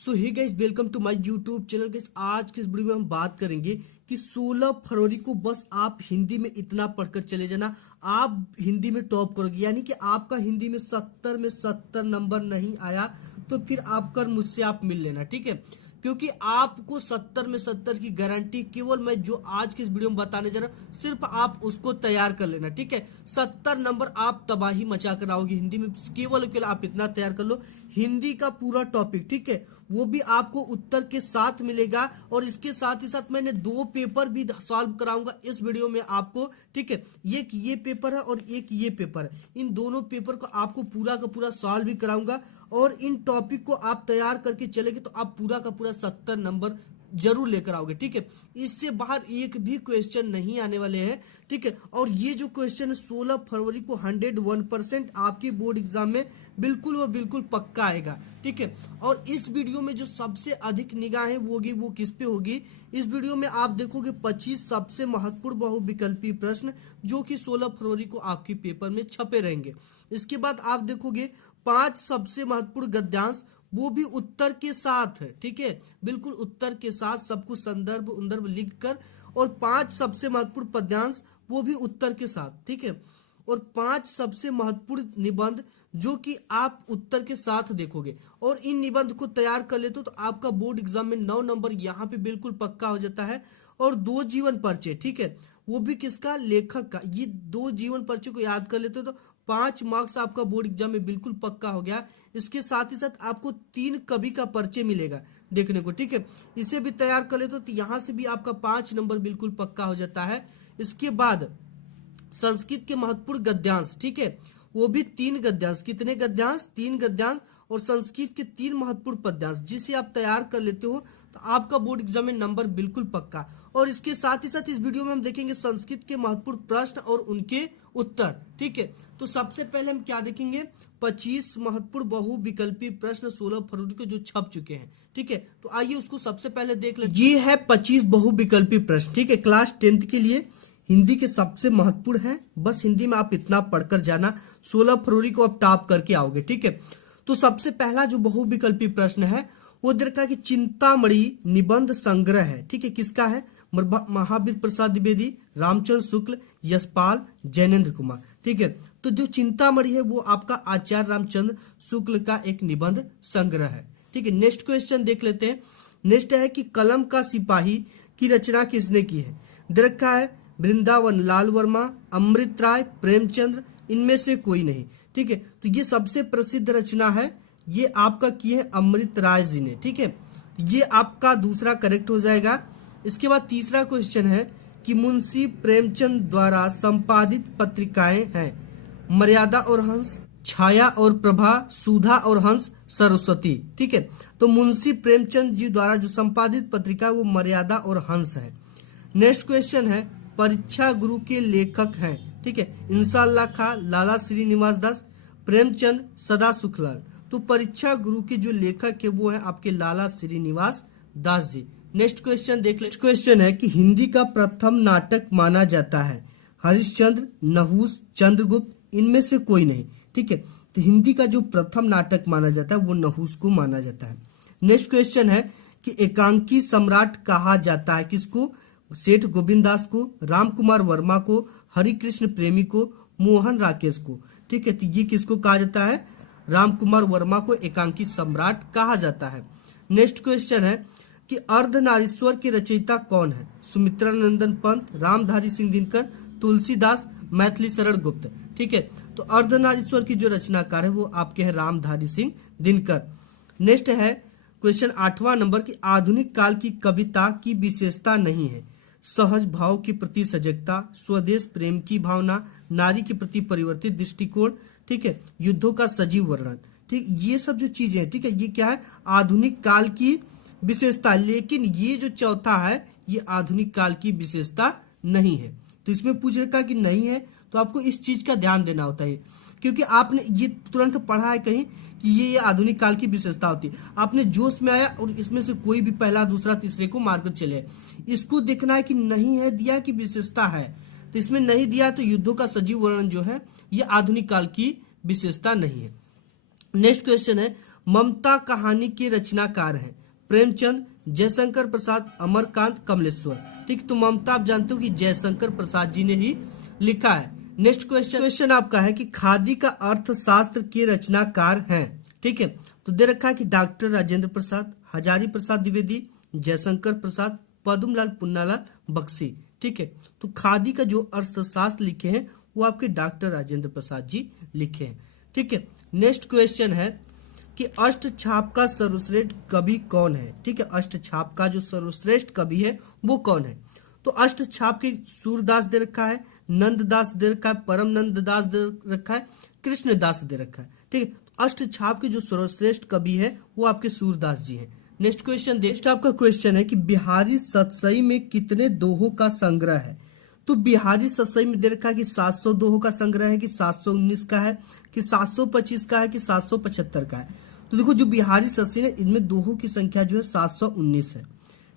So hey guys, welcome to my YouTube channel. Guys, आज के इस वीडियो में हम बात करेंगे कि 16 फरवरी को बस आप हिंदी में इतना पढ़कर चले जाना, आप हिंदी में टॉप करोगे। यानी कि आपका हिंदी में 70 में 70 नंबर नहीं आया तो फिर आप कर मुझसे आप मिल लेना, ठीक है। क्योंकि आपको 70 में 70 की गारंटी केवल मैं जो आज की इस वीडियो में बताने जा रहा हूँ, सिर्फ आप उसको तैयार कर लेना, ठीक है। 70 नंबर आप तबाही मचा कर आओगे हिंदी में। केवल आप इतना तैयार कर लो, हिंदी का पूरा टॉपिक, ठीक है, वो भी आपको उत्तर के साथ मिलेगा। और इसके साथ ही साथ मैंने 2 पेपर भी सॉल्व कराऊंगा इस वीडियो में आपको, ठीक है। एक ये पेपर है और एक ये पेपर है। इन दोनों पेपर को आपको पूरा का पूरा सॉल्व भी कराऊंगा और इन टॉपिक को आप तैयार करके चलेंगे तो आप पूरा का पूरा 70 नंबर जरूर लेकर आओगे, ठीक है। इससे बाहर एक भी क्वेश्चन नहीं आने वाले हैं, ठीक है। और ये जो क्वेश्चन है 16 फरवरी को 101% आपकी बोर्ड एग्जाम में बिल्कुल वो बिल्कुल पक्का आएगा, ठीक है। और इस वीडियो में जो सबसे अधिक निगाहें होगी वो किस पे होगी, इस वीडियो में आप देखोगे 25 सबसे महत्वपूर्ण बहुविकल्पी प्रश्न जो कि 16 फरवरी को आपके पेपर में छपे रहेंगे। इसके बाद आप देखोगे 5 सबसे महत्वपूर्ण गद्यांश, वो भी उत्तर के साथ है, ठीक है, बिल्कुल उत्तर के साथ सब कुछ संदर्भ उंदर्भ लिख कर। और 5 सबसे महत्वपूर्ण पद्यांश, वो भी उत्तर के साथ, ठीक है। और 5 सबसे महत्वपूर्ण निबंध जो कि आप उत्तर के साथ देखोगे और इन निबंध को तैयार कर लेते हो तो आपका बोर्ड एग्जाम में 9 नंबर यहाँ पे बिल्कुल पक्का हो जाता है। और 2 जीवन परिचय, ठीक है, वो भी किसका, लेखक का। ये 2 जीवन परिचय को याद कर लेते हो तो 5 मार्क्स आपका बोर्ड एग्जाम में बिल्कुल पक्का हो गया। इसके साथ ही साथ आपको 3 कवि का परिचय मिलेगा देखने को, ठीक है। इसे भी तैयार कर लेते हो तो यहाँ से भी आपका 5 नंबर बिल्कुल पक्का हो जाता है। इसके बाद संस्कृत के महत्वपूर्ण गद्यांश, ठीक है, वो भी 3 गद्यांश। कितने गद्यांश, 3 गद्यांश। और संस्कृत के 3 महत्वपूर्ण पद्यांश जिसे आप तैयार कर लेते हो तो आपका बोर्ड एग्जाम में नंबर बिल्कुल पक्का। और इसके साथ ही साथ इस वीडियो में हम देखेंगे संस्कृत के महत्वपूर्ण प्रश्न और उनके उत्तर, ठीक है। तो सबसे पहले हम क्या देखेंगे, 25 महत्वपूर्ण बहुविकल्पी प्रश्न 16 फरवरी को जो छप चुके हैं, ठीक है। तो आइए उसको सबसे पहले देख ले। ये है 25 बहुविकल्पी प्रश्न, ठीक है, क्लास 10th के लिए हिंदी के सबसे महत्वपूर्ण है। बस हिंदी में आप इतना पढ़कर जाना, 16 फरवरी को आप टॉप करके आओगे, ठीक है। तो सबसे पहला जो बहुविकल्पी प्रश्न है वो दे रखा है कि चिंतामणि निबंध संग्रह है, ठीक है, किसका है, महावीर प्रसाद द्विवेदी, रामचंद्र शुक्ल, यशपाल, जैनेन्द्र कुमार, ठीक है। तो जो चिंतामणि है वो आपका आचार्य रामचंद्र शुक्ल का एक निबंध संग्रह है, ठीक है। नेक्स्ट क्वेश्चन देख लेते हैं। नेक्स्ट है कि कलम का सिपाही की रचना किसने की है, दे रखा है वृंदावन लाल वर्मा, अमृत राय, प्रेमचंद्र, इनमें से कोई नहीं, ठीक है। तो ये सबसे प्रसिद्ध रचना है, ये आपका की है अमृत राय जी ने, ठीक है। ये आपका दूसरा करेक्ट हो जाएगा। इसके बाद तीसरा क्वेश्चन है कि मुंशी प्रेमचंद द्वारा संपादित पत्रिकाएं हैं मर्यादा और हंस, छाया और प्रभा, सुधा और हंस, सरस्वती, ठीक है। तो मुंशी प्रेमचंद जी द्वारा जो संपादित पत्रिका है वो मर्यादा और हंस है। नेक्स्ट क्वेश्चन है परीक्षा गुरु के लेखक हैं, ठीक है, इंशाअल्लाह खां, लाला श्रीनिवास दास, प्रेमचंद, सदा सुखलाल। तो परीक्षा गुरु के जो लेखक है वो है आपके लाला श्रीनिवास दास जी। नेक्स्ट क्वेश्चन देख ले। नेक्स्ट क्वेश्चन है कि हिंदी का प्रथम नाटक माना जाता है हरिश्चंद्र, नहुस, चंद्रगुप्त, इनमें से कोई नहीं, ठीक है। तो हिंदी का जो प्रथम नाटक माना जाता है वो नहुस को माना जाता है। नेक्स्ट क्वेश्चन है कि एकांकी सम्राट कहा जाता है किसको, सेठ गोविंद दास को, राम कुमार वर्मा को, हरिकृष्ण प्रेमी को, मोहन राकेश को, ठीक है। तो ये किसको कहा जाता है, राम कुमार वर्मा को एकांकी सम्राट कहा जाता है। नेक्स्ट क्वेश्चन है कि अर्धनारीश्वर के रचयिता कौन है, सुमित्रा नंदन पंत, रामधारी सिंह दिनकर, तुलसीदास, मैथिली शरण गुप्त, ठीक है। तो अर्धनारीश्वर की जो रचनाकार है वो आपके है रामधारी सिंह दिनकर। नेक्स्ट है क्वेश्चन 8वां नंबर की आधुनिक काल की कविता की विशेषता नहीं है, सहज भाव के प्रति सजगता, स्वदेश प्रेम की भावना, नारी के प्रति परिवर्तित दृष्टिकोण, ठीक है, युद्धों का सजीव वर्णन, ठीक, ये सब जो चीजें हैं, ठीक है, ये क्या है, आधुनिक काल की विशेषता। लेकिन ये जो चौथा है ये आधुनिक काल की विशेषता नहीं है। तो इसमें पूछ रखा कि नहीं है तो आपको इस चीज का ध्यान देना होता है, क्योंकि आपने ये तुरंत पढ़ा है कहीं कि ये आधुनिक काल की विशेषता होती है, आपने जोश में आया और इसमें से कोई भी पहला दूसरा तीसरे को मारकर चले। इसको देखना है कि नहीं है दिया कि विशेषता है, तो इसमें नहीं दिया तो युद्धों का सजीव वर्णन जो है ये आधुनिक काल की विशेषता नहीं है। नेक्स्ट क्वेश्चन है ममता कहानी के रचनाकार हैं प्रेमचंद, जयशंकर प्रसाद, अमरकांत, कमलेश्वर। ठीक, तो ममता आप जानते हो कि जयशंकर प्रसाद जी ने ही लिखा है। नेक्स्ट क्वेश्चन आपका है कि खादी का अर्थशास्त्र के रचनाकार हैं। ठीक है, तो दे रखा है कि डॉक्टर राजेंद्र प्रसाद, हजारी प्रसाद द्विवेदी, जयशंकर प्रसाद, पद्मलाल पुन्नालाल बख्शी। ठीक है, तो खादी का जो अर्थशास्त्र लिखे हैं वो आपके डॉक्टर राजेंद्र प्रसाद जी लिखे हैं। ठीक है, नेक्स्ट क्वेश्चन है कि अष्टछाप का सर्वश्रेष्ठ कवि कौन है। ठीक है, अष्टछाप का जो सर्वश्रेष्ठ कवि है वो कौन है। तो अष्टछाप के सूरदास दे रखा है, नंददास दे रखा है, परम नंददास दे रखा है, कृष्णदास दे रखा है। ठीक है, तो अष्टछाप के जो सर्वश्रेष्ठ कवि है वो आपके सूरदास जी हैं। नेक्स्ट क्वेश्चन, नेक्स्ट आपका क्वेश्चन है कि बिहारी सतसई में कितने दोहों का संग्रह है। तो बिहारी सतसई में दे रखा है कि 700 दोहों का संग्रह है, कि 719 का है, कि 725 का है, कि 775 का है। तो देखो जो बिहारी सतसई है इनमें दोहों की संख्या जो है 719 है।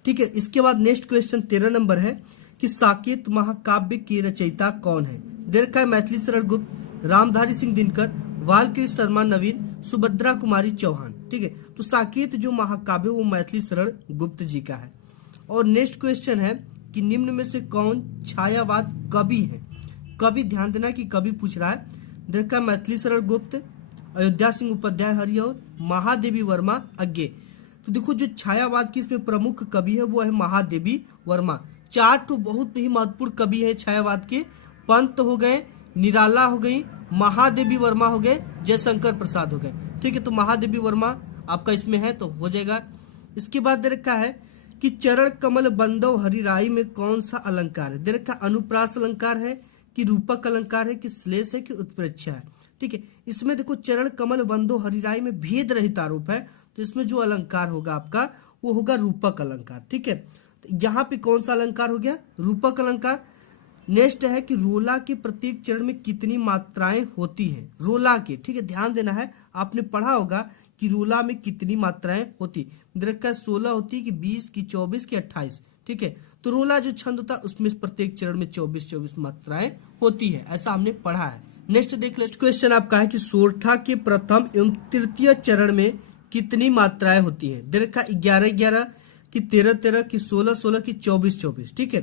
ठीक है, इसके बाद नेक्स्ट क्वेश्चन 13 नंबर है कि साकेत महाकाव्य के रचयिता कौन है। दे रखा है मैथिली शरण गुप्त, रामधारी सिंह दिनकर, बालकृष्ण शर्मा नवीन, सुभद्रा कुमारी चौहान। ठीक है, तो साकेत जो महाकाव्य वो मैथिली शरण गुप्त जी का है। और नेक्स्ट क्वेश्चन है कि निम्न में से कौन छायावाद कवि है। कवि ध्यान देना कि कवि पूछ रहा है। देखा मैथिली शरण गुप्त, अयोध्या सिंह उपाध्याय हरिऔध, महादेवी वर्मा अज्ञे। तो देखो जो छायावाद की इसमें प्रमुख कवि है वो है महादेवी वर्मा। 4 तो बहुत ही महत्वपूर्ण कवि है छायावाद के, पंत हो गए, निराला हो गई, महादेवी वर्मा हो गए, जयशंकर प्रसाद हो गए। ठीक है, तो महादेवी वर्मा आपका इसमें है तो हो जाएगा। इसके बाद दे रखा है कि चरण कमल बंदव हरिराई में कौन सा अलंकार है। दे रखा अनुप्रास अलंकार है, कि रूपक अलंकार है, कि श्लेष है, कि उत्प्रेक्षा है। ठीक है, इसमें देखो चरण कमल बंदो हरिराई में भेद रहित आरोप है, तो इसमें जो अलंकार होगा आपका वो होगा रूपक अलंकार। ठीक है, तो यहाँ पे कौन सा अलंकार हो गया, रूपक अलंकार। नेक्स्ट है कि रोला के प्रत्येक चरण में कितनी मात्राएं होती हैं, रोला के। ठीक है, ध्यान देना है, आपने पढ़ा होगा कि रोला में कितनी मात्राएं होती। दरका 16 होती है, कि 20, की 24, की 28। ठीक है, तो रोला जो छंद होता है उसमें प्रत्येक चरण में 24 मात्राएं होती है, ऐसा हमने पढ़ा है। नेक्स्ट देख लो, क्वेश्चन आपका है कि सोरठा के प्रथम एवं तृतीय चरण में कितनी मात्राएं होती है। दरका 11-11, की 13-13, की 16-16, की 24-24। ठीक है,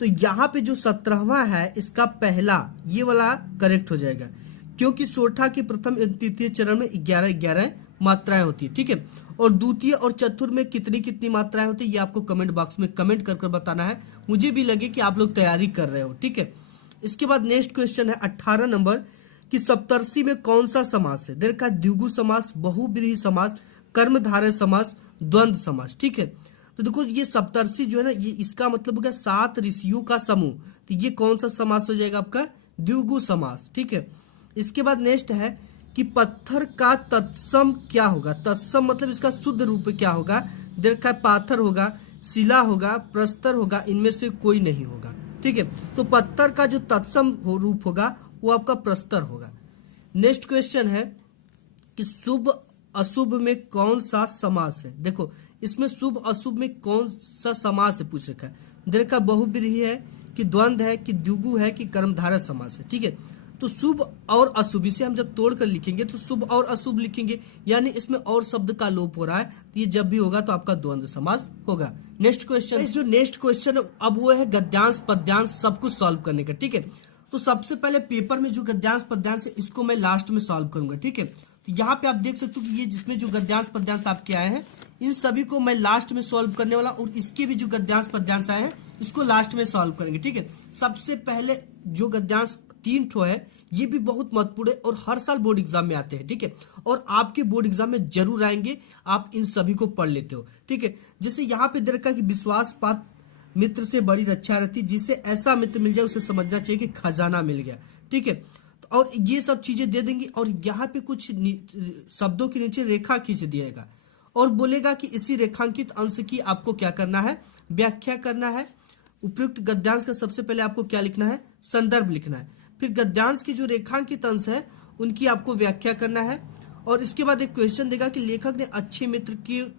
तो यहाँ पे जो 17वां है इसका पहला ये वाला करेक्ट हो जाएगा, क्योंकि सोरठा के प्रथम एवं तृतीय चरण में 11-11 मात्राएं होती है। ठीक है, और द्वितीय और चतुर्थ में कितनी कितनी मात्राएं होती है ये आपको कमेंट बॉक्स में कमेंट कर बताना है, मुझे भी लगे कि आप लोग तैयारी कर रहे हो। ठीक है, इसके बाद नेक्स्ट क्वेश्चन है 18 नंबर कि सप्तर्षि में कौन सा समास है। देखा द्विगु समास, बहुव्रीहि समास, कर्मधारय समास, द्वंद्व समास। ठीक है, तो देखो ये सप्तर्षि जो है ना ये इसका मतलब हो गया 7 ऋषियों का समूह, तो ये कौन सा समास हो जाएगा आपका, द्विगु समास। ठीक है, इसके बाद नेक्स्ट है कि पत्थर का तत्सम क्या होगा। तत्सम मतलब इसका शुद्ध रूप क्या होगा। देखा पाथर होगा, शिला होगा, प्रस्तर होगा, इनमें से कोई नहीं होगा। ठीक है, तो पत्थर का जो तत्सम रूप होगा वो आपका प्रस्तर होगा। नेक्स्ट क्वेश्चन है कि शुभ अशुभ में कौन सा समास है। देखो इसमें शुभ अशुभ में कौन सा समास है पूछ रखा है। देखा बहुव्रीहि है, कि द्वंद्व है, कि द्विगु है, कि कर्मधारय समास है। ठीक है, तो शुभ और अशुभ इसे हम जब तोड़कर लिखेंगे तो शुभ और अशुभ लिखेंगे, यानी इसमें और शब्द का लोप हो रहा है, तो ये जब भी होगा तो आपका द्वंद्व समास होगा। नेक्स्ट क्वेश्चन, जो नेक्स्ट क्वेश्चन अब वो है गद्यांश पद्यांश सब कुछ सॉल्व करने का। ठीक है, तो सबसे पहले पेपर में जो गद्यांश पद्यांश है इसको मैं लास्ट में सॉल्व करूंगा। ठीक है, तो यहाँ पे आप देख सकते हो कि ये जिसमें जो गद्यांश पद्यांश आपके आए हैं इन सभी को मैं लास्ट में सॉल्व करने वाला, और इसके भी जो गद्यांश पद्यांश आए हैं इसको लास्ट में सॉल्व करेंगे। ठीक है, सबसे पहले जो गद्यांश 3 ठो है ये भी बहुत महत्वपूर्ण है और हर साल बोर्ड एग्जाम में आते हैं। ठीक है, और आपके बोर्ड एग्जाम में जरूर आएंगे, आप इन सभी को पढ़ लेते हो। ठीक है, जैसे यहाँ पे दे रखा है कि विश्वास पात्र मित्र से बड़ी रक्षा रहती, जिससे ऐसा मित्र मिल जाए उसे समझना चाहिए कि खजाना मिल गया। ठीक है, और ये सब चीजें दे देंगे, और यहाँ पे कुछ शब्दों के नीचे रेखा खींच दिएगा और बोलेगा कि इसी रेखांकित अंश की आपको क्या करना है, व्याख्या करना है। उपयुक्त गद्यांश का सबसे पहले आपको क्या लिखना है, संदर्भ लिखना है। फिर गद्यांश की जो रेखांकित अंश है उनकी आपको व्याख्या करना है, और इसके बाद एक क्वेश्चन देगा कि लेखक ने अच्छे मित्र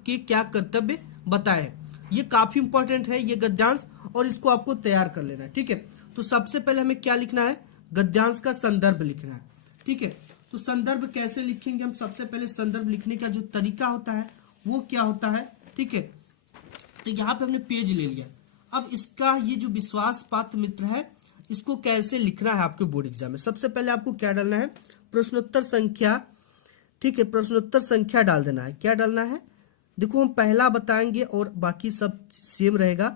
के क्या कर्तव्य बताए। ये काफी इंपॉर्टेंट है ये गद्यांश, और इसको आपको तैयार कर लेना है। ठीक है, तो सबसे पहले हमें क्या लिखना है, गद्यांश का संदर्भ लिखना है। ठीक है, तो संदर्भ कैसे लिखेंगे हम? सबसे पहले संदर्भ लिखने का जो तरीका होता है वो क्या होता है, ठीक है। तो यहाँ पे हमने पेज ले लिया। अब इसका ये जो विश्वास पात्र मित्र है इसको कैसे लिखना है आपके बोर्ड एग्जाम में? सबसे पहले आपको क्या डालना है? प्रश्नोत्तर संख्या, ठीक है, प्रश्नोत्तर संख्या डाल देना है। क्या डालना है? देखो हम पहला बताएंगे और बाकी सब सेम रहेगा।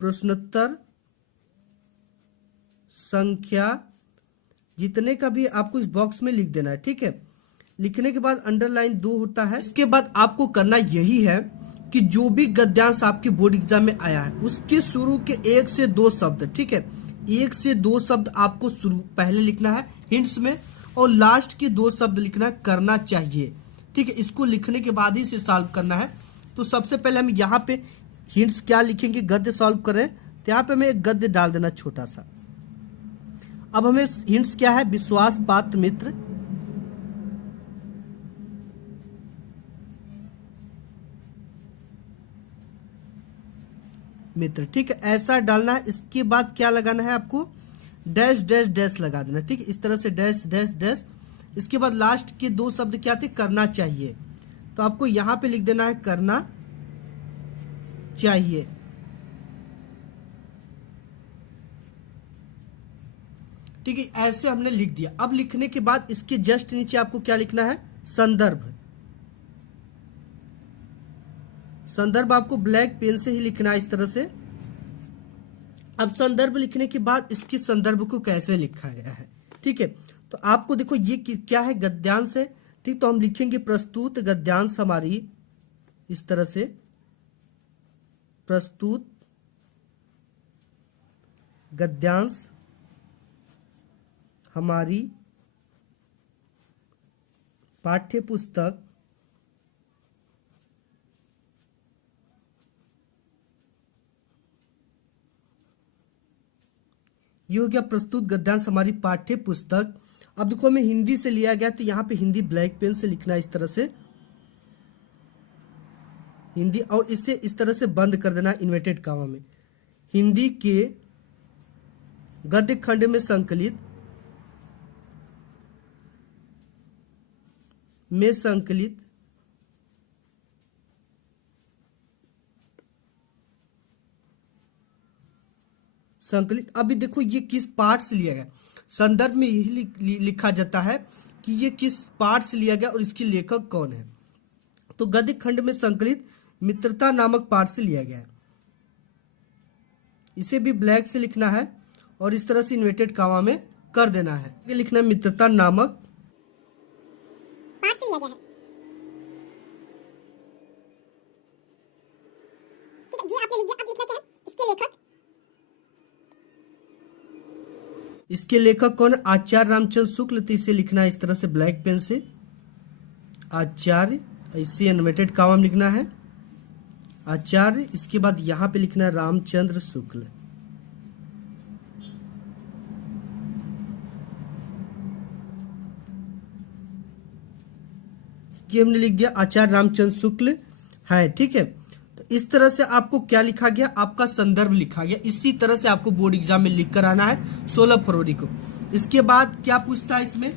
प्रश्नोत्तर संख्या जितने का भी आपको इस बॉक्स में लिख देना है, ठीक है। लिखने के बाद अंडरलाइन 2 होता है। इसके बाद आपको करना यही है कि जो भी गद्यांश आपके बोर्ड एग्जाम में आया है उसके शुरू के 1 से 2 शब्द, ठीक है, 1 से 2 शब्द आपको शुरू पहले लिखना है हिंट्स में, और लास्ट के 2 शब्द लिखना करना चाहिए, ठीक है। इसको लिखने के बाद ही इसे सॉल्व करना है। तो सबसे पहले हम यहाँ पे हिंट्स क्या लिखेंगे, गद्य सॉल्व करें तो यहाँ पे हमें एक गद्य डाल देना छोटा सा। अब हमें हिंट्स क्या है? विश्वास पात्र मित्र, मित्र, ठीक है, ऐसा डालना है। इसके बाद क्या लगाना है आपको? डैश डैश डैश लगा देना, ठीक है, इस तरह से डैश डैश डैश। इसके बाद लास्ट के 2 शब्द क्या थे? करना चाहिए। तो आपको यहां पे लिख देना है करना चाहिए, ठीक है। ऐसे हमने लिख दिया। अब लिखने के बाद इसके जस्ट नीचे आपको क्या लिखना है? संदर्भ। संदर्भ आपको ब्लैक पेन से ही लिखना है इस तरह से। अब संदर्भ लिखने के बाद इसके संदर्भ को कैसे लिखा गया है, ठीक है। तो आपको देखो ये क्या है? गद्यांश है, ठीक। तो हम लिखेंगे प्रस्तुत गद्यांश हमारी, इस तरह से प्रस्तुत गद्यांश हमारी पाठ्य पुस्तक ये हो गया प्रस्तुत गद्यांश हमारी पाठ्य पुस्तक। अब देखो हमें हिंदी से लिया गया तो यहाँ पे हिंदी ब्लैक पेन से लिखना है इस तरह से हिंदी, और इसे इस तरह से बंद कर देना इन्वर्टेड कॉमा में। हिंदी के गद्य खंड में संकलित अभी देखो ये किस पार्ट से लिया गया, संदर्भ में यही लिखा जाता है कि ये किस पार्ट से लिया गया और इसकी लेखक कौन है। तो गद्य खंड में संकलित मित्रता नामक पार्ट से लिया गया है। इसे भी ब्लैक से लिखना है और इस तरह से इन्वर्टेड कॉमा में कर देना है। ये लिखना है मित्रता नामक पार्ट से लिया गया है। ठीक है, ये आपने लिख दिया। अब लिखना क्या है? इसके लेखक, इसके लेखक कौन? आचार्य रामचंद्र शुक्ल। तो इसे लिखना है इस तरह से ब्लैक पेन से आचार्य, इसे इन्वर्टेड कॉमा में लिखना है आचार्य। इसके बाद यहां पे लिखना है रामचंद्र शुक्ल। ये हमने लिख दिया आचार्य रामचंद्र शुक्ल है, ठीक है। तो इस तरह से आपको क्या लिखा गया? आपका संदर्भ लिखा गया। इसी तरह से आपको बोर्ड एग्जाम में लिख कर आना है 16 फरवरी को। इसके बाद क्या पूछता है इसमें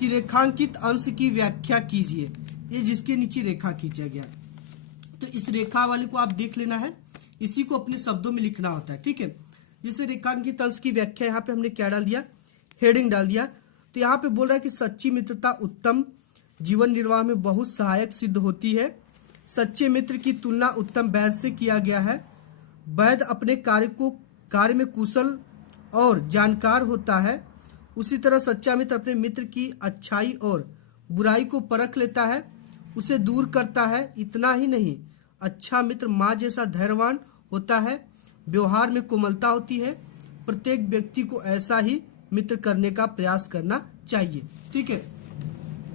कि रेखांकित अंश की व्याख्या कीजिए। ये जिसके नीचे रेखा खींचा गया, तो इस रेखा वाले को आप देख लेना है, इसी को अपने शब्दों में लिखना होता है, ठीक है। जैसे रेखांकित अंश की व्याख्या, यहाँ पे हमने क्या डाल दिया? हेडिंग डाल दिया। तो यहाँ पे बोल रहा है कि सच्ची मित्रता उत्तम जीवन निर्वाह में बहुत सहायक सिद्ध होती है। सच्चे मित्र की तुलना उत्तम वैद्य से किया गया है। वैद्य अपने कार्य में कुशल और जानकार होता है, उसी तरह सच्चा मित्र अपने मित्र की अच्छाई और बुराई को परख लेता है, उसे दूर करता है। इतना ही नहीं, अच्छा मित्र माँ जैसा धैर्यवान होता है, व्यवहार में कोमलता होती है। प्रत्येक व्यक्ति को ऐसा ही मित्र करने का प्रयास करना चाहिए, ठीक है।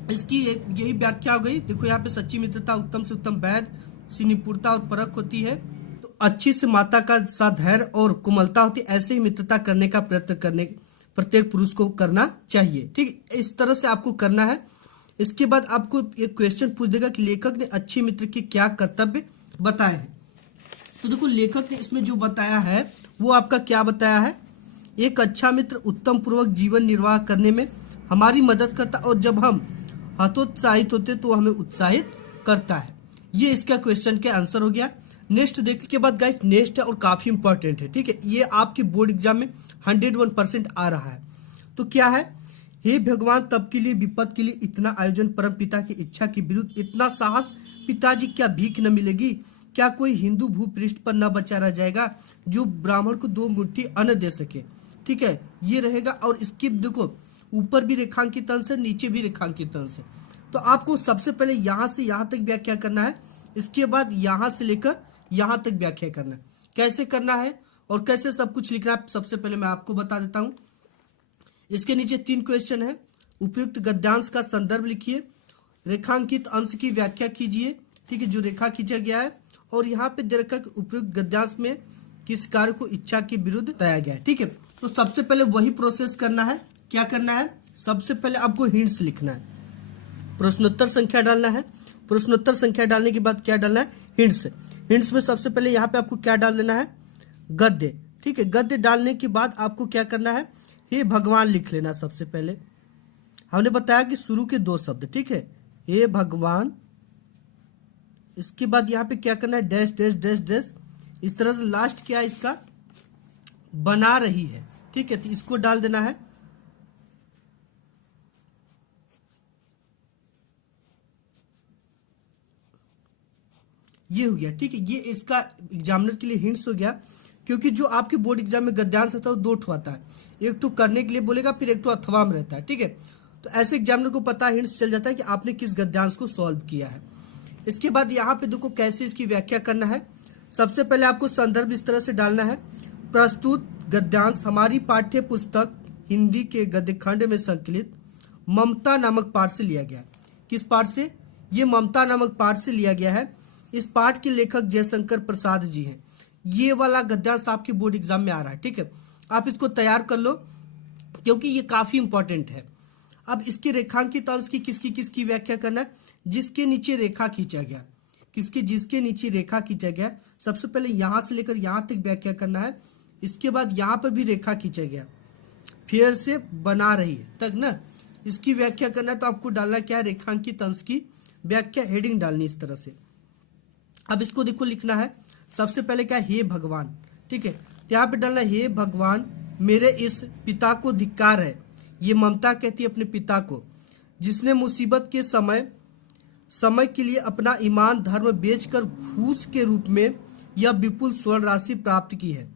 इसकी यही व्याख्या हो गई। देखो यहाँ पे सच्ची मित्रता उत्तम से उत्तम वैद्य से निपुणता और परख होती है, तो अच्छी से माता का साथ धैर्य और कोमलता होती है। ऐसे ही मित्रता करने का प्रयत्न करने प्रत्येक पुरुष को करना चाहिए, ठीक। इस तरह से आपको करना है। इसके बाद आपको एक क्वेश्चन पूछ देगा कि लेखक ने अच्छे मित्र के क्या कर्तव्य बताए हैं। तो देखो लेखक ने इसमें जो बताया है वो आपका क्या बताया है? एक अच्छा मित्र उत्तम पूर्वक जीवन निर्वाह करने में हमारी मदद करता है, और जब हम हतोत्साहित होते तो हमें उत्साहित करता है। ये इसका क्वेश्चन के आंसर हो गया। नेक्स्ट देख, इसके बाद गाइस नेक्स्ट है और काफी इंपॉर्टेंट है, ठीक है, ये आपके बोर्ड एग्जाम में 101% आ रहा है। तो क्या है, हे भगवान तब के लिए विपद के लिए इतना आयोजन, परम पिता की इच्छा के विरुद्ध इतना साहस, पिताजी क्या भीख न मिलेगी, क्या कोई हिंदू भूपृष्ठ पर न बचा रह जाएगा जो ब्राह्मण को 2 मुट्ठी अन्न दे सके। ठीक है, ये रहेगा। और इसकी देखो ऊपर भी रेखांकित अंश है, नीचे भी रेखांकित अंश है। तो आपको सबसे पहले यहाँ से यहाँ तक व्याख्या करना है, इसके बाद यहाँ से लेकर यहाँ तक व्याख्या करना है। कैसे करना है और कैसे सब कुछ लिखना है, सबसे पहले मैं आपको बता देता हूँ। इसके नीचे 3 क्वेश्चन है। उपयुक्त गद्यांश का संदर्भ लिखिए, रेखांकित अंश की व्याख्या कीजिए, ठीक है, जो रेखा खींचा गया है, और यहाँ पे दे रखा उपयुक्त गद्यांश में किस कार्य को इच्छा के विरुद्ध बताया गया है। ठीक है, तो सबसे पहले वही प्रोसेस करना है। क्या करना है, सबसे पहले आपको हिंट्स लिखना है, प्रश्नोत्तर संख्या डालना है। प्रश्नोत्तर संख्या डालने के बाद क्या डालना है, हिंट्स। हिंट्स में सबसे पहले यहाँ पे आपको क्या डाल देना है, गद्य। ठीक है, गद्य डालने के बाद आपको क्या करना है, हे भगवान लिख लेना। सबसे पहले हमने बताया कि शुरू के 2 शब्द, ठीक है, हे भगवान। इसके बाद यहाँ पे क्या करना है, डैश डैश डैश डैश, इस तरह से लास्ट क्या इसका बना रही है। ठीक है, तो इसको डाल देना है। ये हो गया। ठीक है, ये इसका एग्जामिनर के लिए हिंट्स हो गया, क्योंकि जो आपके बोर्ड एग्जाम में गद्यांश आता है वो 2 ठो आता है, एक तो करने के लिए बोलेगा, फिर एक तो अथवा में रहता है। ठीक है, तो ऐसे एग्जामिनर को पता हिंट्स चल जाता है कि आपने किस गद्यांश को सॉल्व किया है। इसके बाद यहाँ पे देखो कैसे इसकी व्याख्या करना है। सबसे पहले आपको संदर्भ इस तरह से डालना है, प्रस्तुत गद्यांश हमारी पाठ्य पुस्तक हिंदी के गद्य खंड में संकलित ममता नामक पाठ से लिया गया है। किस पाठ से, ये ममता नामक पाठ से लिया गया है। इस पाठ के लेखक जयशंकर प्रसाद जी हैं। ये वाला गद्यांश आपके बोर्ड एग्जाम में आ रहा है। ठीक है, आप इसको तैयार कर लो क्योंकि ये काफी इंपॉर्टेंट है। अब इसके रेखांकित अंश की किसकी व्याख्या करना है, जिसके नीचे रेखा खींचा गया, जिसके नीचे रेखा खींचा गया, सबसे पहले यहां से लेकर यहां तक व्याख्या करना है। इसके बाद यहाँ पर भी रेखा खींचा गया, फिर से बना रही है तक ना, इसकी व्याख्या करना है। तो आपको डालना क्या है, रेखांकित अंश की व्याख्या, हेडिंग डालनी इस तरह से। अब इसको देखो लिखना है, सबसे पहले क्या, हे भगवान। ठीक है, यहाँ पे डालना हे भगवान मेरे इस पिता को धिक्कार है। ये ममता कहती है अपने पिता को, जिसने मुसीबत के समय के लिए अपना ईमान धर्म बेचकर घूस के रूप में यह विपुल स्वर्ण राशि प्राप्त की है।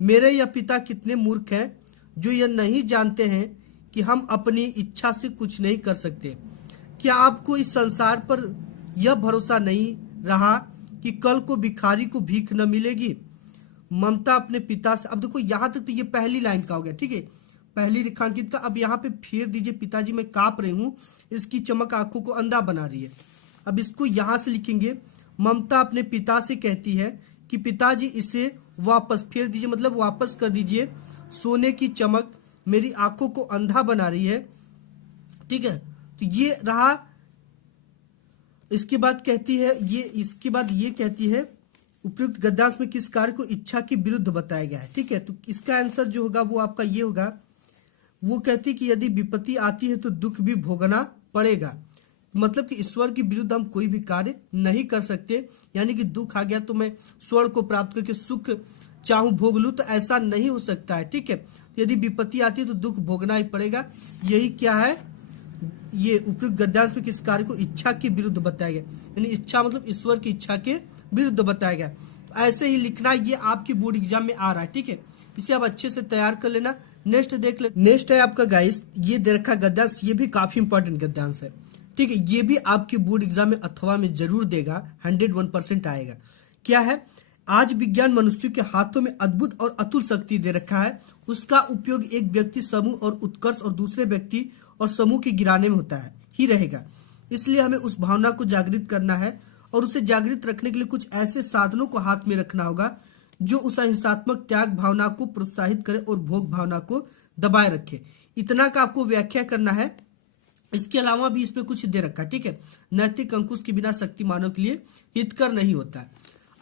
मेरे यह पिता कितने मूर्ख हैं जो यह नहीं जानते हैं कि हम अपनी इच्छा से कुछ नहीं कर सकते। क्या आपको इस संसार पर यह भरोसा नहीं रहा कि कल को भिखारी को भीख न मिलेगी। ममता अपने पिता से, अब देखो यहाँ तक तो ये पहली लाइन का हो गया। ठीक है, पहली रेखांकित का। अब यहाँ पे फेर दीजिए, पिताजी मैं कांप रही हूँ, इसकी चमक आंखों को अंधा बना रही है। अब इसको यहाँ से लिखेंगे, ममता अपने पिता से कहती है कि पिताजी इसे वापस फेर दीजिए, मतलब वापस कर दीजिए, सोने की चमक मेरी आंखों को अंधा बना रही है। ठीक है, तो ये रहा। इसके बाद कहती है ये कहती है उपयुक्त गद्यांश में किस कार्य को इच्छा के विरुद्ध बताया गया है। ठीक है, तो इसका आंसर जो होगा वो आपका ये होगा, वो कहती है कि यदि विपत्ति आती है तो दुख भी भोगना पड़ेगा। मतलब कि ईश्वर के विरुद्ध हम कोई भी कार्य नहीं कर सकते, यानी कि दुख आ गया तो मैं स्वर्ण को प्राप्त करके सुख चाहूं भोग लूं, तो ऐसा नहीं हो सकता है। ठीक है, यदि विपत्ति आती है तो दुख भोगना ही पड़ेगा। यही क्या है, ये उपयुक्त गद्यांश में किस कार्य को इच्छा के विरुद्ध बताया गया, यानी इच्छा मतलब ईश्वर की इच्छा के विरुद्ध बताया गया। तो ऐसे ही लिखना, ये आपके बोर्ड एग्जाम में आ रहा है। ठीक है, इसे आप अच्छे से तैयार कर लेना। नेक्स्ट देख ले, नेक्स्ट है आपका गाइस, ये दे रखा गद्यांश, ये भी काफी इंपॉर्टेंट गद्यांश है। ठीक है, ये भी आपके बोर्ड एग्जाम में अथवा में जरूर देगा, 101% आएगा। क्या है, आज विज्ञान मनुष्य के हाथों में अद्भुत और अतुल शक्ति दे रखा है। उसका उपयोग एक व्यक्ति समूह और उत्कर्ष और दूसरे व्यक्ति और समूह के गिराने में होता है ही रहेगा। इसलिए हमें उस भावना को जागृत करना है और उसे जागृत रखने के लिए कुछ ऐसे साधनों को हाथ में रखना होगा जो उस अहिंसात्मक त्याग भावना को प्रोत्साहित करे और भोग भावना को दबाए रखे। इतना का आपको व्याख्या करना है। इसके अलावा भी इसमें कुछ दे रखा है। ठीक है, नैतिक अंकुश के बिना शक्ति मानव के लिए हितकर नहीं होता है।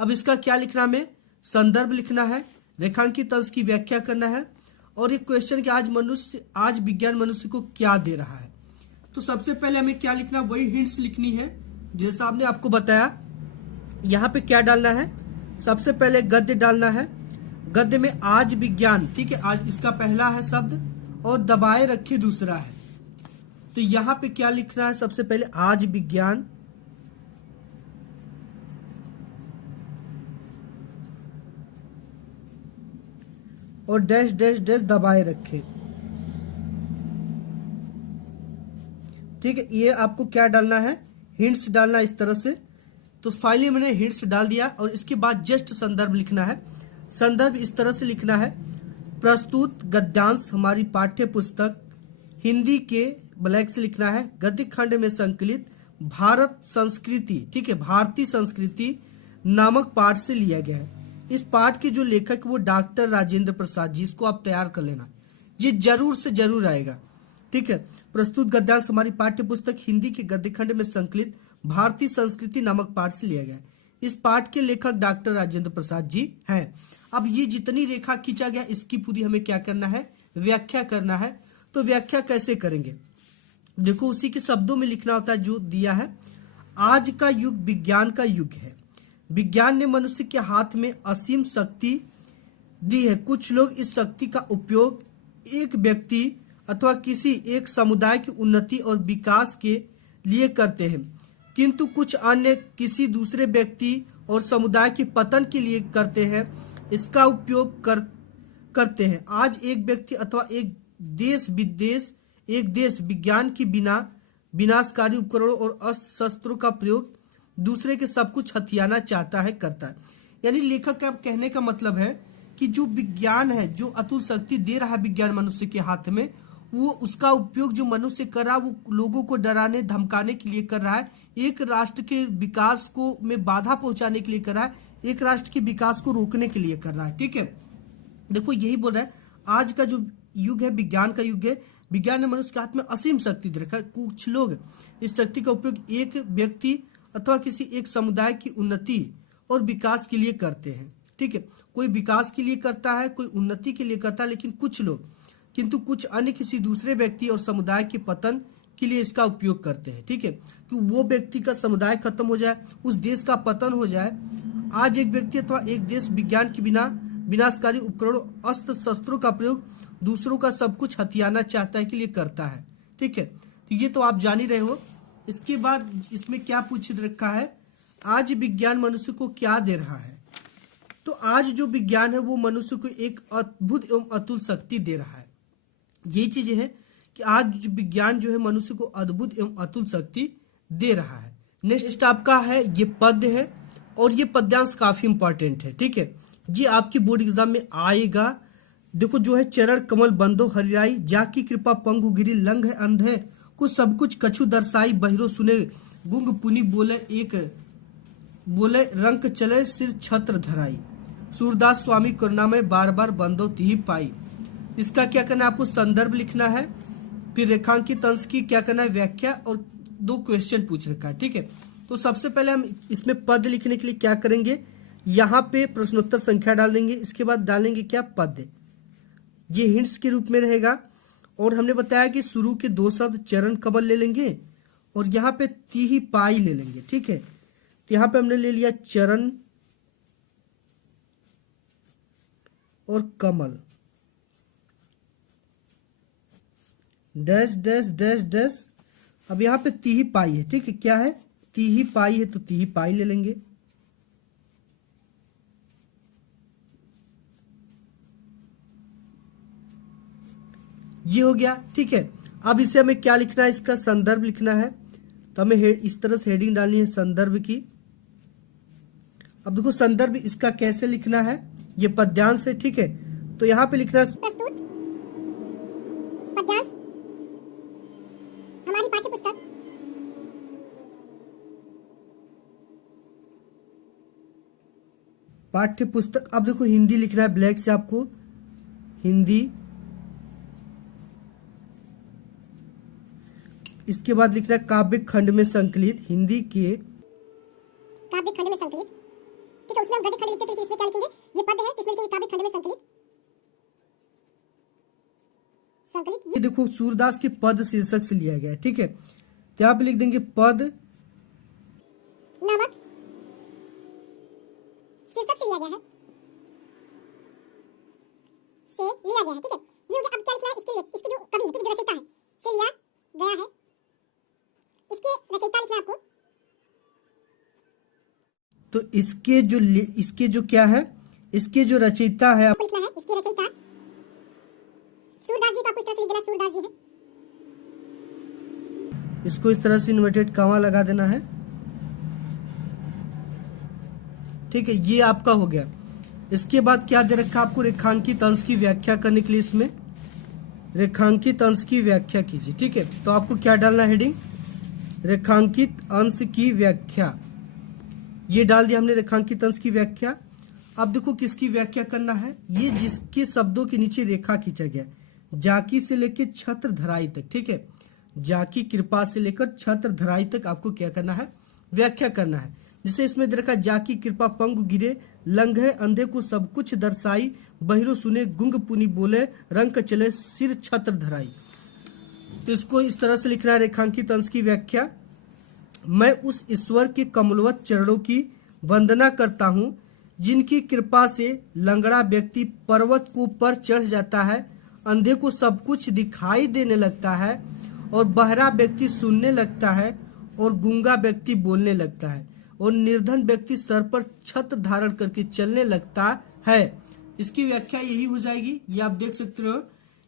अब इसका क्या लिखना, हमें संदर्भ लिखना है, रेखांकित अंश की व्याख्या करना है और एक क्वेश्चन कि आज विज्ञान मनुष्य को क्या दे रहा है। तो सबसे पहले हमें क्या लिखना, वही हिंट्स लिखनी है जैसा आपने आपको बताया। यहाँ पे क्या डालना है, सबसे पहले गद्य डालना है। गद्य में आज विज्ञान, ठीक है, आज इसका पहला है शब्द और दबाए रखे दूसरा है। तो यहाँ पे क्या लिखना है, सबसे पहले आज विज्ञान और डैश डैश डैश दबाए रखे, ठीक है। ये आपको क्या डालना है, हिंट्स डालना इस तरह से। तो फाइनली मैंने हिंट्स डाल दिया और इसके बाद जस्ट संदर्भ लिखना है। संदर्भ इस तरह से लिखना है, प्रस्तुत गद्यांश हमारी पाठ्य पुस्तक हिंदी के, ब्लैक से लिखना है, गद्य खंड में संकलित भारत संस्कृति, ठीक है, भारतीय संस्कृति नामक पाठ से लिया गया है। इस पाठ के जो लेखक वो डॉक्टर राजेंद्र प्रसाद जी, इसको आप तैयार कर लेना, ये जरूर से जरूर आएगा, ठीक है। प्रस्तुत गद्यांश हमारी पाठ्य पुस्तक हिंदी के गद्य खंड में संकलित भारतीय संस्कृति नामक पाठ से लिया गया है। इस पाठ के लेखक डॉक्टर राजेंद्र प्रसाद जी हैं। अब ये जितनी रेखा खींचा गया इसकी पूरी हमें क्या करना है, व्याख्या करना है। तो व्याख्या कैसे करेंगे, देखो उसी के शब्दों में लिखना होता है जो दिया है। आज का युग विज्ञान का युग है। विज्ञान ने मनुष्य के हाथ में असीम शक्ति दी है। कुछ लोग इस शक्ति का उपयोग एक व्यक्ति अथवा किसी एक समुदाय की उन्नति और विकास के लिए करते हैं, किंतु कुछ अन्य किसी दूसरे व्यक्ति और समुदाय के पतन के लिए करते हैं, इसका उपयोग करते हैं। आज एक व्यक्ति अथवा एक देश विज्ञान की बिना विनाशकारी उपकरणों और अस्त्र शस्त्रों का प्रयोग दूसरे के सब कुछ हथियाना चाहता है, करता है। यानी लेखक का कहने का मतलब है कि जो विज्ञान है, जो अतुल शक्ति दे रहा है विज्ञान मनुष्य के हाथ में, वो उसका उपयोग जो मनुष्य कर रहा है वो लोगों को डराने धमकाने के लिए कर रहा है, एक राष्ट्र के विकास को में बाधा पहुंचाने के लिए कर रहा है, एक राष्ट्र के विकास को रोकने के लिए कर रहा है, ठीक है। देखो यही बोल रहा है, आज का जो युग है विज्ञान का युग है। विज्ञान ने मनुष्य के हाथ में असीम शक्ति दे रखा है। कुछ लोग इस शक्ति का उपयोग एक व्यक्ति अथवा किसी एक समुदाय की उन्नति और विकास के लिए करते हैं, ठीक है। कोई विकास के लिए करता है, कोई उन्नति के लिए करता है, लेकिन कुछ लोग, किंतु कुछ अन्य किसी दूसरे व्यक्ति और समुदाय के पतन के लिए इसका उपयोग करते हैं, ठीक है। कि वो व्यक्ति का समुदाय खत्म हो जाए, उस देश का पतन हो जाए। आज एक व्यक्ति अथवा एक देश विज्ञान के बिना विनाशकारी उपकरणों अस्त्र शस्त्रों का प्रयोग दूसरों का सब कुछ हथियाना चाहता है के लिए करता है, ठीक है। तो ये तो आप जान ही रहे हो। इसके बाद इसमें क्या पूछ रखा है, आज विज्ञान मनुष्य को क्या दे रहा है। तो आज जो विज्ञान है वो मनुष्य को एक अद्भुत एवं अतुल शक्ति दे रहा है। ये चीज है कि आज विज्ञान जो है मनुष्य को अद्भुत एवं अतुल शक्ति दे रहा है। नेक्स्ट आपका है ये पद्य है और ये पद्यांश काफी इंपॉर्टेंट है, ठीक है। ये आपकी बोर्ड एग्जाम में आएगा। देखो जो है, चरण कमल बंदो हरियाई, जाकी कृपा पंगु गिरी, लंघ है अंधे को सब कुछ कछु दर्शाई, बहिरो सुने गुंग पुनि बोले रंक चले सिर छत्र धराई, सूरदास स्वामी करुणामय बार बार बंदो तिहि पाई। इसका क्या करना है, आपको संदर्भ लिखना है, फिर रेखांकित अंश की क्या करना है, व्याख्या, और 2 क्वेश्चन पूछ रखा है, ठीक है। तो सबसे पहले हम इसमें पद लिखने के लिए क्या करेंगे, यहाँ पे प्रश्नोत्तर संख्या डाल देंगे, इसके बाद डालेंगे क्या, पद। ये हिंट्स के रूप में रहेगा। और हमने बताया कि शुरू के 2 शब्द चरण कमल ले लेंगे और यहाँ पे तिहि पाई ले लेंगे, ठीक है। तो यहाँ पे हमने ले लिया चरण और कमल, डैश डैश डैश डैश। अब यहाँ पे तिहि पाई है, ठीक है, क्या है, तिहि पाई है, तो तिहि पाई ले लेंगे। ये हो गया, ठीक है। अब इसे हमें क्या लिखना है, इसका संदर्भ लिखना है। तो हमें इस तरह से हेडिंग डालनी है संदर्भ की। अब देखो संदर्भ इसका कैसे लिखना है, ये पद्यांश है, ठीक है। तो यहाँ पे लिखना है प्रस्तुत पद्यांश हमारी पाठ्य पुस्तक पाठ्य पुस्तक। अब देखो हिंदी लिखना है ब्लैक से आपको, हिंदी। इसके बाद लिखना है काव्य खंड में संकलित, हिंदी के काव्य खंड में संकलित, ठीक है। उसमें हम गद्य खंड लिखते थे, इसमें क्या लिखेंगे, ये पद है, इसमें लिखेंगे काव्य खंड में संकलित। संकलित ये देखो सूरदास के पद शीर्षक से लिया गया है, ठीक है। तो यहाँ पे लिख देंगे पद नामक शीर्षक से लिया गया है, ठीक है। ये हो गया। अब क्या लिखना है, इसके जो कवि है, ठीक है, जो रचयिता है, से लिया गया है। इसके रचयिता लिखना है आपको। तो इसके जो क्या है, इसके जो रचयिता है आपको लिखना है इसके रचयिता सूरदास जी, का आपको इस तरह से लिख देना, सूरदास जी है। इसको इस तरह से इन्वर्टेड कॉमा लगा देना है, ठीक है। ये आपका हो गया। इसके बाद क्या दे रखा आपको, रेखांकित अंश की व्याख्या करने के लिए इसमें रेखांकित अंश की व्याख्या कीजिए, ठीक है। तो आपको क्या डालना है, हेडिंग रेखांकित अंश की व्याख्या। ये डाल दिया हमने, रेखांकित अंश की व्याख्या। अब देखो किसकी व्याख्या करना है, ये जिसके शब्दों के नीचे रेखा खींचा गया, जाकी से लेकर छत्रधराई तक, ठीक है। जाकी कृपा से लेकर छत्रधराई तक आपको क्या करना है, व्याख्या करना है। जिसे इसमें दे रखा, जाकी कृपा पंगु गिरे, लंघे अंधे को सब कुछ दर्शाई, बहिरो सुने गुंग पुनि बोले, रंग चले सिर छत्र धराई। तो इसको इस तरह से लिखना है, रेखांकित अंश की व्याख्या। मैं उस ईश्वर के कमलवत चरणों की वंदना करता हूँ जिनकी कृपा से लंगड़ा व्यक्ति पर्वत को पर चढ़ जाता है, अंधे को सब कुछ दिखाई देने लगता है, और बहरा व्यक्ति सुनने लगता है, और गूंगा व्यक्ति बोलने लगता है, और निर्धन व्यक्ति सर पर छत्र धारण करके चलने लगता है। इसकी व्याख्या यही हो जाएगी। ये आप देख सकते हो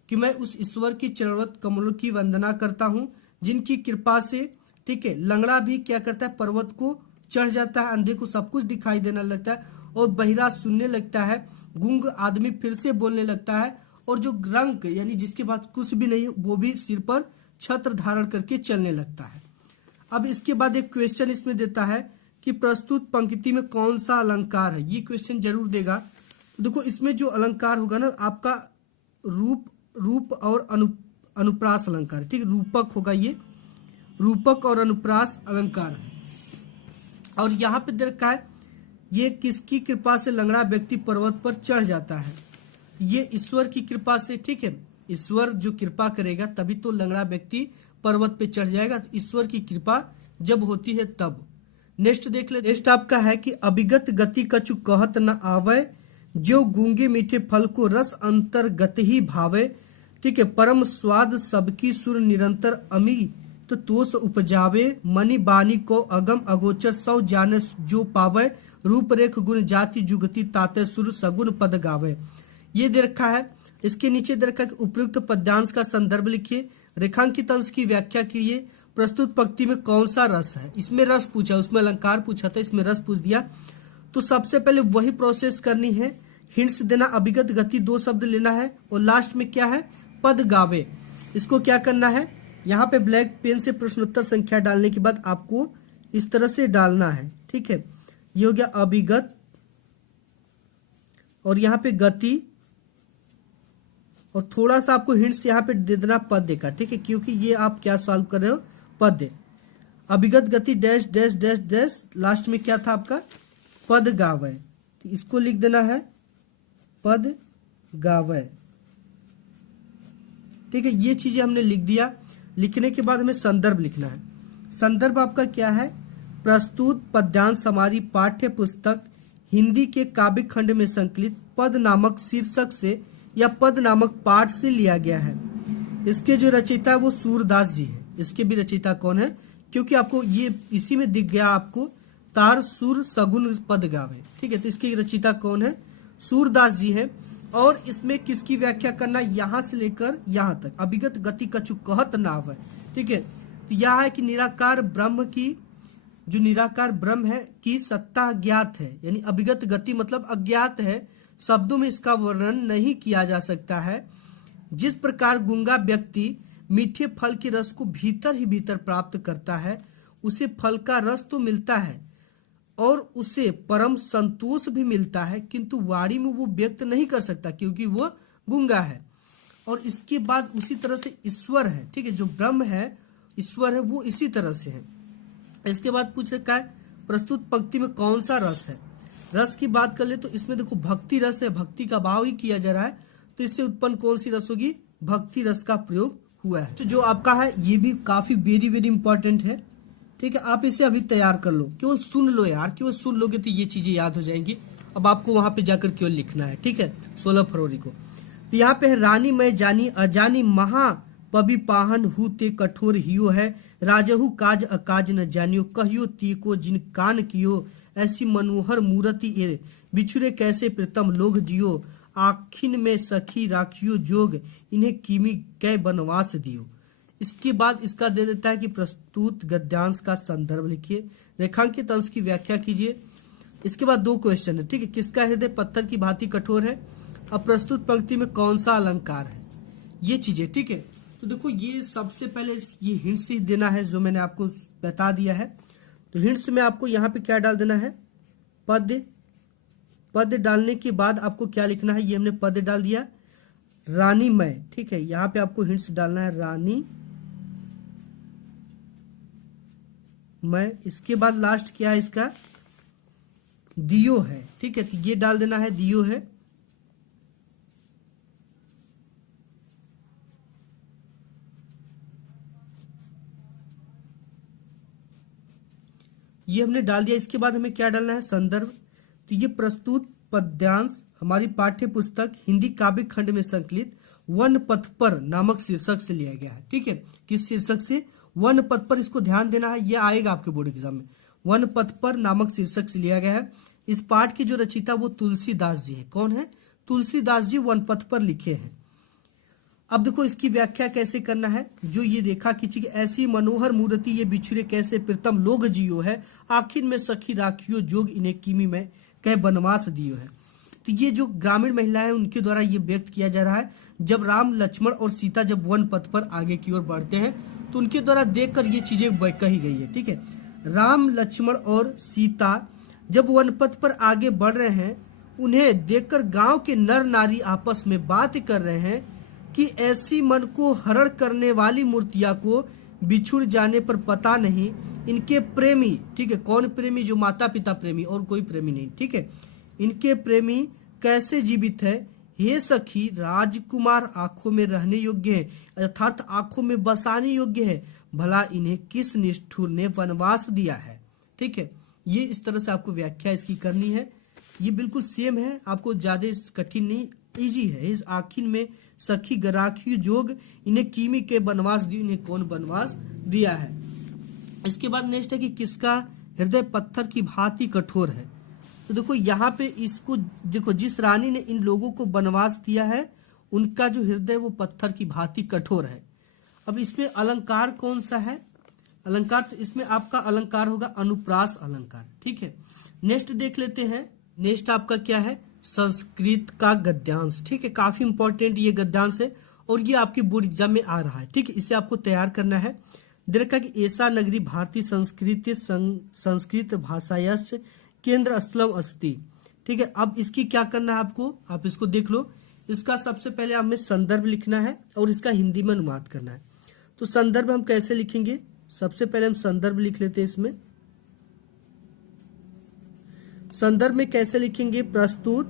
कि मैं उस ईश्वर की चरणवत कमलों की वंदना करता हूँ जिनकी कृपा से, ठीक है, लंगड़ा भी क्या करता है, पर्वत को चढ़ जाता है, अंधे को सब कुछ दिखाई देने लगता है, और बहिरा सुनने लगता है, गूंग आदमी फिर से बोलने लगता है, और जो रंग यानी जिसके पास कुछ भी नहीं वो भी सिर पर छत्र धारण करके चलने लगता है। अब इसके बाद एक क्वेश्चन इसमें देता है कि प्रस्तुत पंक्ति में कौन सा अलंकार है। ये क्वेश्चन जरूर देगा। देखो इसमें जो अलंकार होगा ना आपका रूप और अनुप्रास अलंकार, ठीक है। रूपक होगा, ये रूपक और अनुप्रास अलंकार है। और यहाँ पे दे रखा है, ये किसकी कृपा से लंगड़ा व्यक्ति पर्वत पर चढ़ जाता है, ये ईश्वर की कृपा से, ठीक है। ईश्वर जो कृपा करेगा तभी तो लंगड़ा व्यक्ति पर्वत पे चढ़ जाएगा। तो ईश्वर की कृपा जब होती है तब। नेक्स्ट देख ले, नेक्स्ट आपका है कि अभिगत गति कछु कहत न आवे, जो गूंगे मीठे फल को रस अंतर्गत ही भावे, ठीक है। परम स्वाद सबकी सुर निरंतर अमी, तो तोष उपजावे, मनि बानी को अगम अगोचर सौ जाने जो पावे, रूप रेख गुण जाति जुगति ताते सुर सगुन पद गावे। ये दे रखा है। इसके नीचे दे रखा है कि उपयुक्त पद्यांश का संदर्भ लिखिए, रेखांकित अंश की व्याख्या कीजिए, प्रस्तुत पंक्ति में कौन सा रस है। इसमें रस पूछा, उसमें अलंकार पूछा था, इसमें रस पूछ दिया। तो सबसे पहले वही प्रोसेस करनी है, हिंट्स देना, अभिगत गति 2 शब्द लेना है, और लास्ट में क्या है, पद गावे। इसको क्या करना है, यहाँ पे ब्लैक पेन से प्रश्नोत्तर संख्या डालने के बाद आपको इस तरह से डालना है, ठीक है। ये हो गया अभिगत, और यहाँ पे गति, और थोड़ा सा आपको हिंट्स यहाँ पे दे देना पद का, ठीक है, क्योंकि ये आप क्या सॉल्व कर रहे हो, पद। अभिगत गति dash dash dash dash, last में क्या था आपका, पद गावे। तो इसको लिख देना है पद गावे, ठीक है। ये चीजें हमने लिख दिया। लिखने के बाद हमें संदर्भ लिखना है। संदर्भ आपका क्या है, प्रस्तुत पद्यांश हमारी पाठ्य पुस्तक हिंदी के काव्य खंड में संकलित पद नामक शीर्षक से या पद नामक पाठ से लिया गया है। इसके जो रचयिता है वो सूरदास जी है। इसके भी रचयिता कौन है, क्योंकि आपको ये इसी में दिख गया आपको, तार सुर सगुन पद गावे, ठीक है। तो इसके रचयिता कौन है, सूरदास जी है। और इसमें किसकी व्याख्या करना, यहाँ से लेकर यहाँ तक, अभिगत गति कछु कहत न आवे, ठीक है। तो यह है कि निराकार ब्रह्म की, जो निराकार ब्रह्म है की सत्ता अज्ञात है, यानी अभिगत गति मतलब अज्ञात है, शब्दों में इसका वर्णन नहीं किया जा सकता है। जिस प्रकार गूंगा व्यक्ति मीठे फल के रस को भीतर ही भीतर प्राप्त करता है, उसे फल का रस तो मिलता है और उसे परम संतोष भी मिलता है, किंतु वाणी में वो व्यक्त नहीं कर सकता क्योंकि वो गूंगा है। और इसके बाद उसी तरह से ईश्वर है, ठीक है, जो ब्रह्म है, ईश्वर है, वो इसी तरह से है। इसके बाद पूछ रखा है प्रस्तुत पंक्ति में कौन सा रस है। रस की बात कर ले तो इसमें देखो भक्ति रस है, भक्ति का भाव ही किया जा रहा है, तो इससे उत्पन्न कौन सी रस होगी, भक्ति रस का प्रयोग हुआ है। तो जो आपका है ये भी काफी वेरी वेरी इंपॉर्टेंट है, ठीक है। आप इसे अभी तैयार कर लो, केवल सुन लो यार, केवल सुन लोगे तो ये चीजें याद हो जाएंगी। अब आपको वहां पे जाकर केवल लिखना है, ठीक है, 16 फरवरी को। तो यहाँ पे है रानी मैं जानी अजानी महा पबि पाहन हु ते कठोर हियो है, राजहु काज अकाज न जानियो, कहियो तीको जिन कान कियो, ऐसी मनोहर मूर्ति ए बिछुरे कैसे प्रीतम लोग जियो, आखिन में सखी राखियो जोग, इन्हें कीमी कै बनवास दियो। इसके बाद इसका दे देता है कि प्रस्तुत गद्यांश का संदर्भ लिखिए, रेखांकित अंश की व्याख्या कीजिए। इसके बाद 2 क्वेश्चन है, ठीक है। किसका हृदय पत्थर की भांति कठोर है, अब प्रस्तुत पंक्ति में कौन सा अलंकार है, ये चीजें, ठीक है। तो देखो ये सबसे पहले ये हिंट्स ही देना है जो मैंने आपको बता दिया है। तो हिंट्स में आपको यहाँ पे क्या डाल देना है, पद। पद डालने के बाद आपको क्या लिखना है, ये हमने पद डाल दिया, रानी मैं, ठीक है। यहाँ पे आपको हिंट्स डालना है रानी मैं। इसके बाद लास्ट क्या है इसका, दियो है, ठीक है। तो ये डाल देना है दियो है। ये हमने डाल दिया। इसके बाद हमें क्या डालना है, संदर्भ। तो ये प्रस्तुत पद्यांश हमारी पाठ्य पुस्तक हिंदी काव्य खंड में संकलित वन पथ पर नामक शीर्षक से लिया गया है, ठीक है। किस शीर्षक से, वन पथ पर। इसको ध्यान देना है, ये आएगा आपके बोर्ड एग्जाम में। वन पथ पर नामक शीर्षक से लिया गया है। इस पाठ की जो रचयिता वो तुलसीदास जी है। कौन है, तुलसीदास जी वन पथ पर लिखे हैं। अब देखो इसकी व्याख्या कैसे करना है, जो ये रेखा खींची कि ऐसी मनोहर मूर्ति ये बिछुरे कैसे प्रीतम लोग जियो है, आखिर में सखी राखियो जोग, इन्हें कीमी में कह बनवास दियो है। तो ये जो ग्रामीण महिलाएं उनके द्वारा ये व्यक्त किया जा रहा है, जब राम लक्ष्मण और सीता जब वन पथ पर आगे की ओर बढ़ते हैं तो उनके द्वारा देखकर ये चीजें कही गई है, ठीक है। राम लक्ष्मण और सीता जब वन पथ पर आगे बढ़ रहे हैं, उन्हें देखकर गांव के नर नारी आपस में बात कर रहे हैं कि ऐसी मन को हरण करने वाली मूर्तियां को बिछुड़ जाने पर पता नहीं इनके प्रेमी, ठीक है, कौन प्रेमी, जो माता पिता प्रेमी और कोई प्रेमी नहीं, ठीक है, इनके प्रेमी कैसे जीवित है। हे सखी राजकुमार आंखों में रहने योग्य है, अर्थात आंखों में बसाने योग्य है, भला इन्हें किस निष्ठुर ने वनवास दिया है, ठीक है। ये इस तरह से आपको व्याख्या इसकी करनी है। ये बिल्कुल सेम है, आपको ज्यादा कठिन नहीं, इजी है। इस आखिर में सखी गराखी जोग, इन्हें कीमी के बनवास दी, इन्हें कौन बनवास दिया है। इसके बाद नेक्स्ट है कि किसका हृदय पत्थर की भांति कठोर है। तो देखो यहाँ पे इसको देखो, जिस रानी ने इन लोगों को बनवास दिया है उनका जो हृदय वो पत्थर की भांति कठोर है। अब इसमें अलंकार कौन सा है, अलंकार, तो इसमें आपका अलंकार होगा अनुप्रास अलंकार, ठीक है। नेक्स्ट देख लेते हैं, नेक्स्ट आपका क्या है, संस्कृत का गद्यांश, ठीक है। काफी इंपॉर्टेंट ये गद्यांश है और ये आपके बोर्ड एग्जाम में आ रहा है, ठीक है। इसे आपको तैयार करना है। देखा कि ऐसा नगरी भारतीय संस्कृत भाषायश्च केंद्र स्थलम अस्ति, ठीक है। अब इसकी क्या करना है आपको, आप इसको देख लो। इसका सबसे पहले हमें संदर्भ लिखना है और इसका हिंदी में अनुवाद करना है। तो संदर्भ हम कैसे लिखेंगे, सबसे पहले हम संदर्भ लिख लेते हैं। इसमें संदर्भ में कैसे लिखेंगे, प्रस्तुत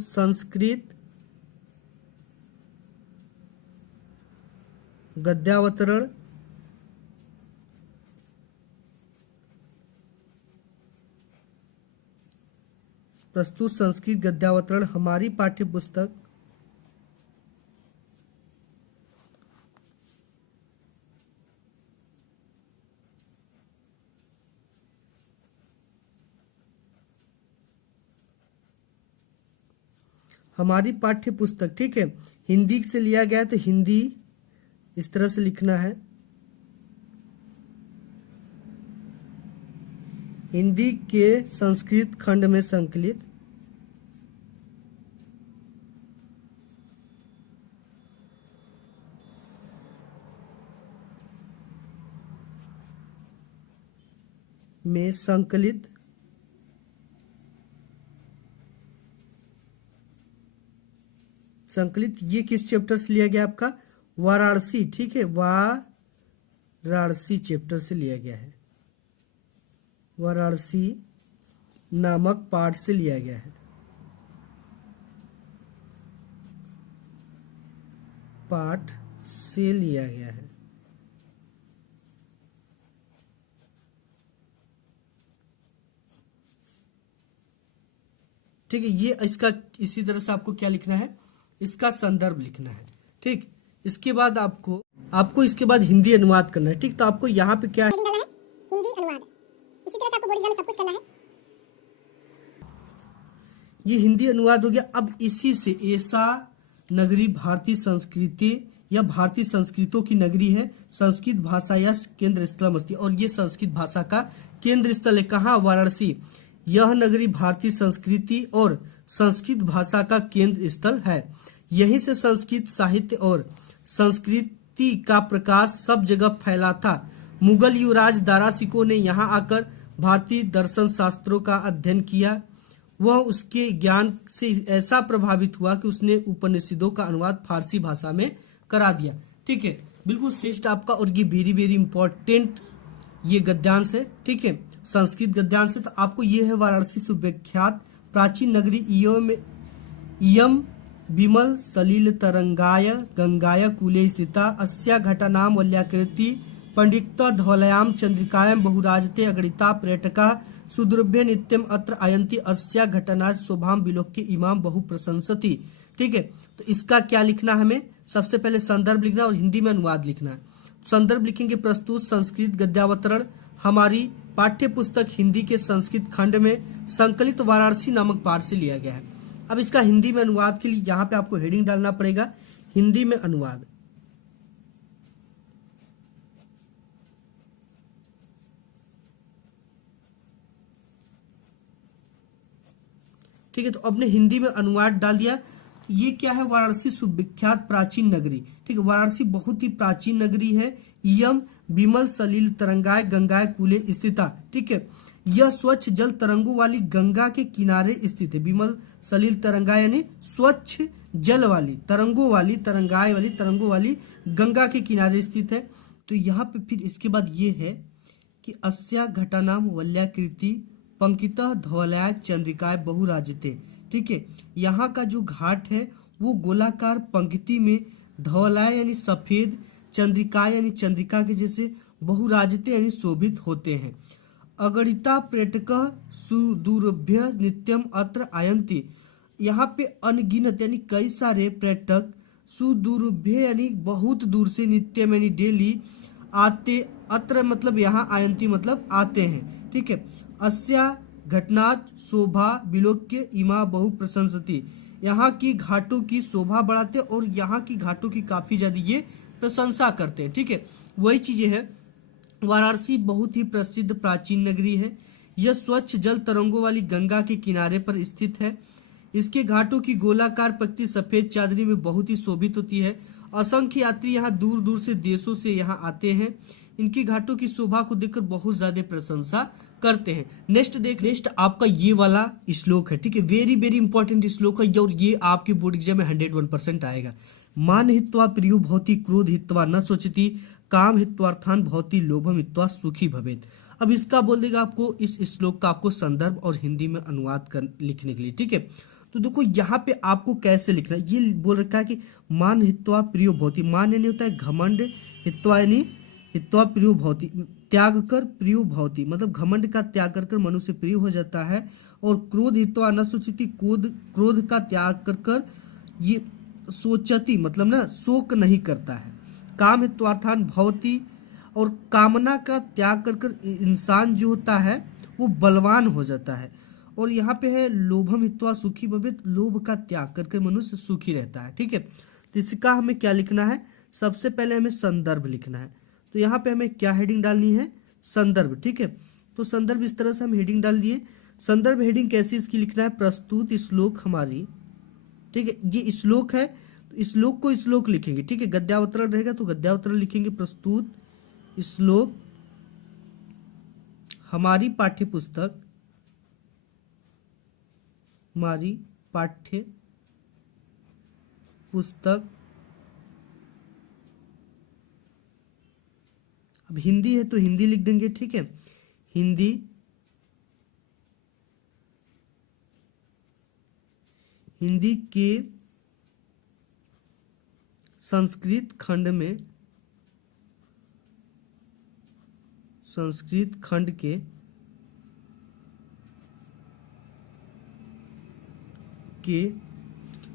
संस्कृत गद्यावतरण हमारी पाठ्य पुस्तक ठीक है, हिंदी से लिया गया है, तो हिंदी इस तरह से लिखना है। हिंदी के संस्कृत खंड में संकलित संकलित ये किस चैप्टर से लिया गया आपका, वाराणसी, ठीक है, वाराणसी चैप्टर से लिया गया है, वाराणसी नामक पाठ से लिया गया है। पाठ से लिया गया है। ठीक है, ये इसका इसी तरह से आपको क्या लिखना है, इसका संदर्भ लिखना है। ठीक, इसके बाद आपको इसके बाद हिंदी अनुवाद करना है। ठीक, तो आपको यहाँ पे क्या है, हेडिंग डालना है हिंदी अनुवाद। इसी तरह से आपको बोर्ड एग्जाम में सब कुछ करना है। ये हिंदी अनुवाद हो गया। अब इसी से ऐसा नगरी भारतीय संस्कृति या भारतीय संस्कृतों की नगरी है, संस्कृत भाषा या केंद्र स्थल अस्ति, और ये संस्कृत भाषा का केंद्र स्थल है। कहाँ? वाराणसी। यह नगरी भारतीय संस्कृति और संस्कृत भाषा का केंद्र स्थल है। यहीं से संस्कृत साहित्य और संस्कृति का प्रकाश सब जगह फैला था। मुगल युवराज दारा सिकोह ने यहाँ आकर भारतीय दर्शन शास्त्रों का अध्ययन किया। वह उसके ज्ञान से ऐसा प्रभावित हुआ कि उसने उपनिषदों का अनुवाद फारसी भाषा में करा दिया। ठीक है, बिल्कुल श्रेष्ठ आपका, और ये वेरी वेरी इंपॉर्टेंट ये गद्यांश है। ठीक है, संस्कृत गद्यांश है। तो आपको ये है वाराणसी सुविख्यात प्राचीन नगरी इयम विमल सलिल तरंगाय गंगाय कूले स्थिता अस्या घटानाम वल्याकृति पंडित धौलयाम चंद्रिकायां बहुराजते अगणिता पर्यटका सुदुर्भ्य नित्यम अत्र आयंती अस्या घटना शोभाम विलोक्य इमाम बहु प्रशंसति। ठीक है, तो इसका क्या लिखना है, हमें सबसे पहले संदर्भ लिखना और हिंदी में अनुवाद लिखना है। संदर्भ लिखेंगे प्रस्तुत संस्कृत गद्यावतरण हमारी पाठ्य पुस्तक हिंदी के संस्कृत खंड में संकलित वाराणसी नामक पाठ से लिया गया है। अब इसका हिंदी में अनुवाद के लिए यहाँ पे आपको हेडिंग डालना पड़ेगा, हिंदी में अनुवाद। ठीक है, तो अपने हिंदी में अनुवाद डाल दिया। ये क्या है? वाराणसी सुविख्यात प्राचीन नगरी। ठीक है, वाराणसी बहुत ही प्राचीन नगरी है। यम विमल सलिल तरंगाय गंगाय कूले स्थिता। ठीक है, यह स्वच्छ जल तरंगों वाली गंगा के किनारे स्थित है। विमल सलिल तरंगाय यानी स्वच्छ जल वाली तरंगों वाली तरंगाय वाली तरंगों वाली गंगा के किनारे स्थित है। तो यहाँ पे फिर इसके बाद ये है कि अस्या घटानाम वल्याकृति पंकिता धवलाय चंद्रिकाय बहुराजते। ठीक है, यहाँ का जो घाट है वो गोलाकार पंक्ति में धवलाय यानी सफेद, चंद्रिकाय यानी चंद्रिका के जैसे, बहुराजते यानी शोभित होते हैं। अगणिता पर्यटक सुदूरभ्य नित्यम अत्र आयन्ति। यहाँ पे अनगिनत यानी कई सारे पर्यटक सुदूरभ्य यानी बहुत दूर से, नित्यम यानी डेली आते, अत्र मतलब यहाँ, आयन्ति मतलब आते हैं। ठीक है, अस्या घटनात् शोभा विलोक्य इमा बहु प्रशंसति। यहाँ की घाटों की शोभा बढ़ाते और यहाँ की घाटों की काफी ज्यादा ये प्रशंसा करते हैं। ठीक है, वही चीजें हैं। वाराणसी बहुत ही प्रसिद्ध प्राचीन नगरी है। यह स्वच्छ जल तरंगों वाली गंगा के किनारे पर स्थित है। इसके घाटों की गोलाकार पंक्ति सफेद चादरी में बहुत ही शोभित होती है। असंख्य यात्री यहाँ दूर दूर से देशों से यहाँ आते हैं। इनकी घाटों की शोभा को देखकर बहुत ज्यादा प्रशंसा करते हैं। नेक्स्ट आपका ये वाला श्लोक है। ठीक है, वेरी वेरी इंपॉर्टेंट श्लोक है और ये आपके बोर्ड एग्जाम में 101% आएगा। मान हित्वा प्रियो भवति क्रोध हित्वा न सोचती काम हित्वार्थान भवति लोभम हित्वा सुखी भवेत। अब इसका बोल देगा आपको, इस श्लोक का आपको संदर्भ और हिंदी में अनुवाद कर लिखने के लिए। ठीक है, तो देखो यहाँ पे आपको कैसे लिखना है। ये बोल रखा है कि मान हित्वा प्रियो भवति, मान यानी होता है घमंड, हित्वा यानी हित्वा प्रियो भवति त्याग कर, प्रियो भवति मतलब घमंड का त्याग कर कर मनुष्य प्रिय हो जाता है। और क्रोध हित्वा न सोचती, क्रोध का त्याग कर कर ये सोचती मतलब ना शोक नहीं करता है। काम हित्वार्थान भवति और कामना का त्याग कर कर इंसान जो होता है वो बलवान हो जाता है। और यहाँ पे है लोभम हित्वा सुखी भवेत, लोभ का त्याग करके मनुष्य सुखी रहता है। ठीक है, तो इसका हमें क्या लिखना है, सबसे पहले हमें संदर्भ लिखना है। तो यहाँ पे हमें क्या हेडिंग डालनी है, संदर्भ। ठीक है, तो संदर्भ इस तरह से हम हेडिंग डाल दिए। संदर्भ हेडिंग कैसी इसकी लिखना है, प्रस्तुत श्लोक हमारी। ठीक है, ये श्लोक है तो श्लोक को श्लोक लिखेंगे। ठीक है, गद्यावतरण रहेगा तो गद्यावतरण लिखेंगे। प्रस्तुत श्लोक हमारी पाठ्य पुस्तक, हमारी पाठ्य पुस्तक। अब हिंदी है तो हिंदी लिख देंगे। ठीक है, हिंदी हिंदी के संस्कृत खंड के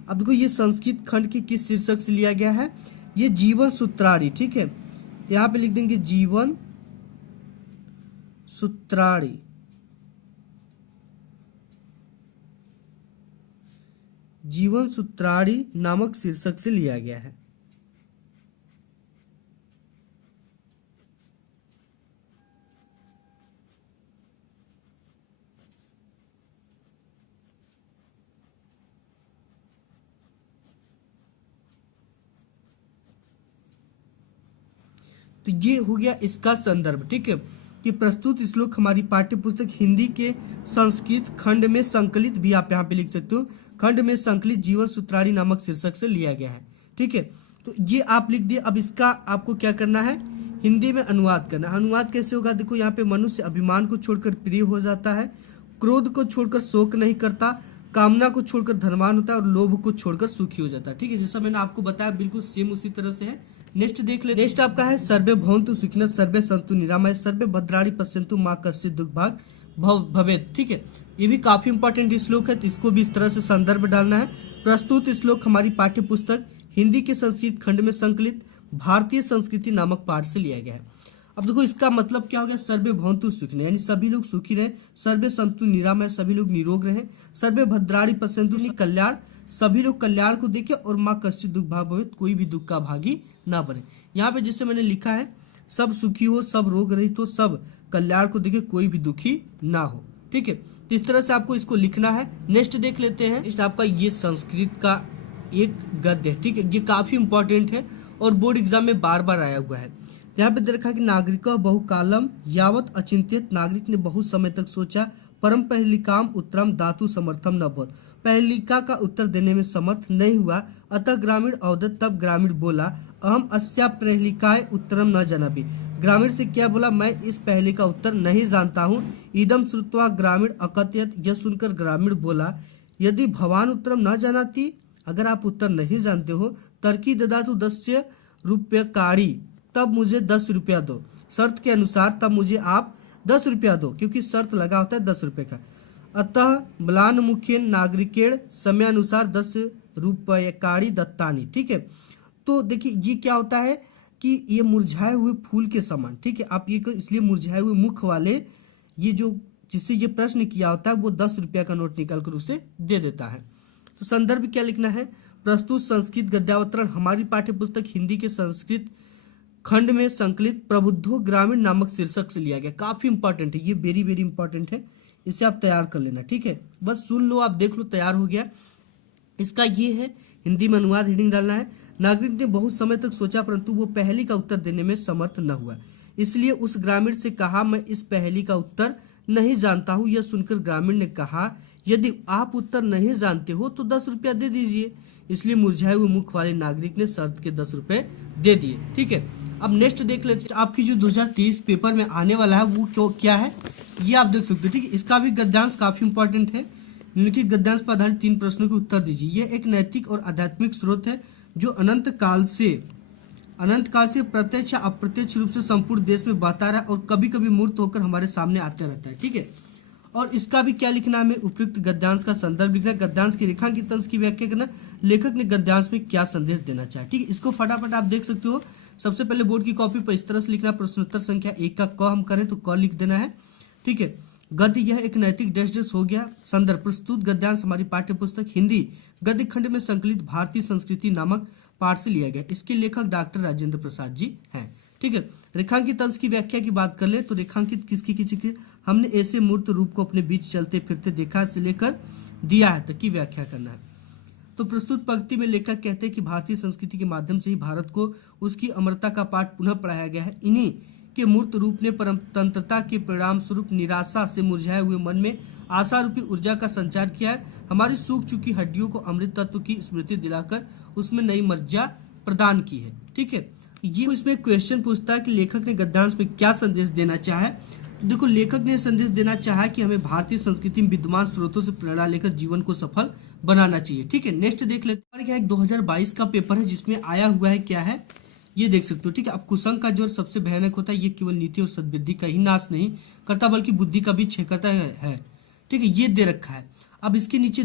अब देखो ये संस्कृत खंड के किस शीर्षक से लिया गया है, ये जीवन सूत्राणी, ठीक है, यहाँ पे लिख देंगे जीवन सूत्राणी, जीवन सूत्राणी नामक शीर्षक से लिया गया है। तो ये हो गया इसका संदर्भ, ठीक है, कि प्रस्तुत श्लोक हमारी पाठ्य पुस्तक हिंदी के संस्कृत खंड में संकलित, भी आप यहाँ पे लिख सकते हो, खंड में संकलित जीवन सूत्राणी नामक शीर्षक से लिया गया है, ठीक है। तो ये आप लिख दिए। अब इसका आपको क्या करना है, हिंदी में अनुवाद करना। अनुवाद कैसे होगा, देखो यहाँ पे मनुष्य अभिमान को छोड़कर प्रिय हो जाता है, क्रोध को छोड़कर शोक नहीं करता, कामना को छोड़कर धनवान होता है और लोभ को छोड़कर सुखी हो जाता है, ठीक है। जैसा मैंने आपको बताया बिल्कुल सेम उसी तरह से है। नेक्स्ट देख ले, नेक्स्ट आपका है सर्वे भवन्तु सुखिनः सर्वे सन्तु निरामय सर्वे भद्राणि पश्यन्तु मा कश्चित् दुर्भाग् भवेत्, ठीक है। ये भी काफी इंपॉर्टेंट श्लोक है, तो इसको भी इस तरह से संदर्भ डालना है। प्रस्तुत श्लोक हमारी पाठ्य पुस्तक हिंदी के संस्कृत खंड में संकलित भारतीय संस्कृति नामक पाठ से लिया गया है। अब देखो इसका मतलब क्या हो गया, सर्वे भवन्तु सुखिनः यानी सभी लोग सुखी रहे, सर्वे सन्तु निरामय सभी लोग निरोग रहे, सर्वे भद्राणि पश्यन्तु कल्याण सभी लोग कल्याण को देखे, और माँ कश्चित् दुर्भाग् भवेत् कोई भी दुख का भागी ना बने। यहाँ पे जैसे मैंने लिखा है सब सुखी हो, सब रोग रहित हो, सब कल्याण को देखे, कोई भी दुखी ना हो, ठीक है। तो इस तरह से आपको इसको लिखना है। नेक्स्ट देख लेते हैं। नेक्स्ट आपका ये संस्कृत का एक गद्य है, ठीक है, ये काफी इंपॉर्टेंट है और बोर्ड एग्जाम में बार बार आया हुआ है। यहाँ पे दे रखा है कि नागरिक बहुकालम यावत अचिंत्यत, नागरिक ने बहुत समय तक सोचा, परम पहलिकाम उत्तरम दातु समर्थम न भवत्, पहलिका का उत्तर देने में समर्थ नहीं हुआ, अतः ग्रामीण अवदत, तब ग्रामीण बोला, अहम अस्या प्रहलिकाय उत्तरम न जानामि, ग्रामीण से क्या बोला, मैं इस पहली का उत्तर नहीं जानता हूँ। इदम श्रुत्वा ग्रामीण अकथयत, यह सुनकर ग्रामीण बोला, यदि भवान उत्तरम न जानाति, अगर आप उत्तर नहीं जानते हो, तर्की ददातु 10 रुपयकाणि, तब मुझे 10 रुपया दो, शर्त के अनुसार तब मुझे आप 10 रुपया दो, क्योंकि शर्त लगा होता है 10 रुपये का। अतः म्लान मुखेन नागरिकेण समयानुसार 10 रुपयकाणि दत्तानि, ठीक है। तो देखिए ये क्या होता है कि ये मुरझाए हुए फूल के समान, ठीक है, आप ये इसलिए मुरझाए हुए मुख वाले, ये जो जिससे ये प्रश्न किया होता है वो 10 रुपया का नोट निकाल कर उसे दे देता है। तो संदर्भ क्या लिखना है, प्रस्तुत संस्कृत गद्यावतरण हमारी पाठ्य पुस्तक हिंदी के संस्कृत खंड में संकलित प्रबुद्धो ग्रामीण नामक शीर्षक से लिया गया। काफी इंपॉर्टेंट है ये, वेरी वेरी इंपॉर्टेंट है, इसे आप तैयार कर लेना, ठीक है। बस सुन लो, आप देख लो, तैयार हो गया। इसका ये है हिंदी में अनुवाद, हेडिंग डालना है। नागरिक ने बहुत समय तक सोचा, परंतु वो पहली का उत्तर देने में समर्थ न हुआ, इसलिए उस ग्रामीण से कहा, मैं इस पहली का उत्तर नहीं जानता हूँ। यह सुनकर ग्रामीण ने कहा, यदि आप उत्तर नहीं जानते हो तो 10 रुपया दे दीजिए। इसलिए मुरझाए हुए मुख वाले नागरिक ने शर्त के 10 रुपए दे दिए, ठीक है। अब नेक्स्ट देख लेते, आपकी जो 2023 पेपर में आने वाला है वो क्या है, ये आप देख सकते हो, ठीक है। इसका भी गद्यांश काफी इंपॉर्टेंट है। निम्नलिखित गद्यांश पर आधारित 3 प्रश्नों के उत्तर दीजिए। यह एक नैतिक और आध्यात्मिक स्रोत है जो अनंत काल से प्रत्यक्ष या अप्रत्यक्ष रूप से संपूर्ण देश में बहता रहा और कभी कभी मूर्त होकर हमारे सामने आते रहता है, ठीक है। और इसका भी क्या लिखना है, हमें उपयुक्त गद्यांश का संदर्भ लिखना है, गद्यांश की रेखांकित अंश की व्याख्या करना, लेखक ने गद्यांश में क्या संदेश देना चाहा, ठीक है। इसको फटाफट आप देख सकते हो। सबसे पहले बोर्ड की कॉपी पर इस तरह से लिखना, प्रश्नोत्तर संख्या 1 का क हम करें तो क लिख देना है, ठीक है। गद्य यह एक नैतिक डैश हो गया। संदर्भ प्रस्तुत गद्यांश हमारी पाठ्य पुस्तक हिंदी गद्य खंड में संकलित भारतीय संस्कृति नामक पाठ से लिया गया। इसके लेखक डॉक्टर राजेंद्र प्रसाद जी हैं, ठीक है। रेखांकित अंश की व्याख्या की बात कर ले तो रेखांकित किसकी हमने ऐसे मूर्त रूप को अपने बीच चलते फिरते देखा से लेकर दिया है तक की व्याख्या करना है। तो प्रस्तुत पंक्ति में लेखक कहते हैं कि भारतीय संस्कृति के माध्यम से ही भारत को उसकी अमरता का पाठ पुनः पढ़ाया गया है। इन्हीं के मूर्त रूप ने परतंत्रता के परिणाम स्वरूप निराशा से मुरझाए हुए मन में आशा रूपी ऊर्जा का संचार किया है। हमारी सूख चुकी हड्डियों को अमृत तत्व की स्मृति दिलाकर उसमें नई मर्जा प्रदान की है, ठीक है। ये इसमें क्वेश्चन पूछता है कि लेखक ने गद्यांश में क्या संदेश देना चाहा है। तो देखो लेखक ने संदेश देना चाहा कि हमें भारतीय संस्कृति में विद्यमान स्रोतों से प्रेरणा लेकर जीवन को सफल बनाना चाहिए। ठीक है, नेक्स्ट देख लेते हैं। क्या एक 2022 का पेपर है जिसमें आया हुआ है, क्या है ये देख सकते हो। ठीक है, अब कुसंग का जो सबसे भयानक होता है, ये केवल नीति और सद्बुद्धि का ही नाश नहीं करता बल्कि बुद्धि का भी क्षय करता है। ठीक है, ये दे रखा है। अब इसके नीचे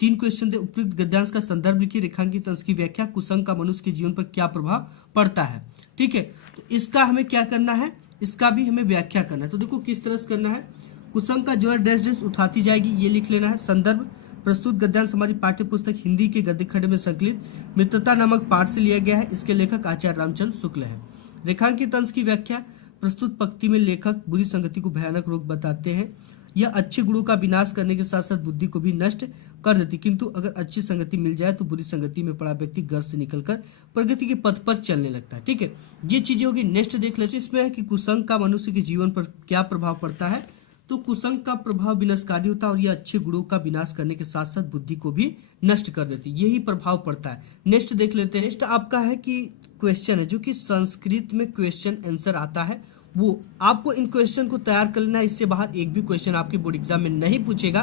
3 क्वेश्चन थे। उपयुक्त गद्यांश का संदर्भ लिखिए, रेखांकित अंश की व्याख्या, कुसंग का मनुष्य के जीवन पर क्या प्रभाव पड़ता है। ठीक है, तो इसका हमें क्या करना है, इसका भी हमें व्याख्या करना है। तो देखो किस तरह से करना है। कुसंग का जो है डैश डैश उठाती जाएगी, ये लिख लेना है। संदर्भ प्रस्तुत गद्यांश हमारी पाठ्य पुस्तक हिंदी के गद्य खंड में संकलित मित्रता नामक पाठ से लिया गया है। इसके लेखक आचार्य रामचंद्र शुक्ल है। रेखांकित अंश की व्याख्या, प्रस्तुत पंक्ति में लेखक बुरी संगति को भयानक रोग बताते हैं। यह अच्छे गुणों का विनाश करने के साथ साथ बुद्धि को भी नष्ट कर देती, किंतु अगर अच्छी संगति मिल जाए तो बुरी संगति में पड़ा व्यक्ति घर से निकलकर प्रगति के पथ पर चलने लगता है। ठीक है, ये चीजें होगी। नेक्स्ट देख लेते हैं। इसमें है कि कुसंग का मनुष्य के जीवन पर क्या प्रभाव पड़ता है। तो कुसंग का प्रभाव विनाशकारी होता है और यह अच्छे गुणों का विनाश करने के साथ साथ बुद्धि को भी नष्ट कर देती, यही प्रभाव पड़ता है। नेक्स्ट देख लेते हैं। नेक्स्ट आपका है कि क्वेश्चन है जो कि संस्कृत में क्वेश्चन आंसर आता है, वो आपको इन क्वेश्चन को तैयार कर लेना है। इससे बाहर एक भी क्वेश्चन आपके बोर्ड एग्जाम में नहीं पूछेगा।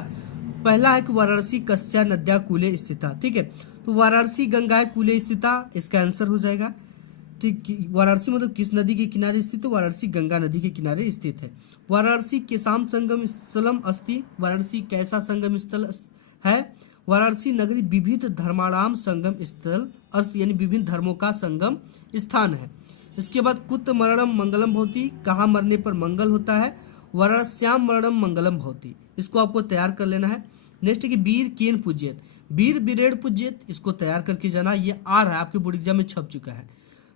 पहला है कि वाराणसी कस्या नद्या कूले स्थिता। ठीक है, तो वाराणसी गंगा कूले स्थिता इसका आंसर हो जाएगा। ठीक, वाराणसी मतलब किस नदी के किनारे स्थित है, वाराणसी गंगा नदी के किनारे स्थित है। वाराणसी केसाम संगम स्थलम अस्ति, वाराणसी कैसा संगम स्थल है। वाराणसी नगरी विविध धर्माणाम संगम स्थल अस्ति, यानी विभिन्न धर्मों का संगम स्थान है। इसके बाद कुत्र मरणम मंगलम भवति, कहाँ मरने पर मंगल होता है। वाराणस्याम मरणम मंगलम भवति, इसको आपको तैयार कर लेना है। नेक्स्ट कि वीर केन पूज्येत, वीर वीरेण पूज्येत, इसको तैयार करके जाना, ये आ रहा है आपके बोर्ड एग्जाम में छप चुका है।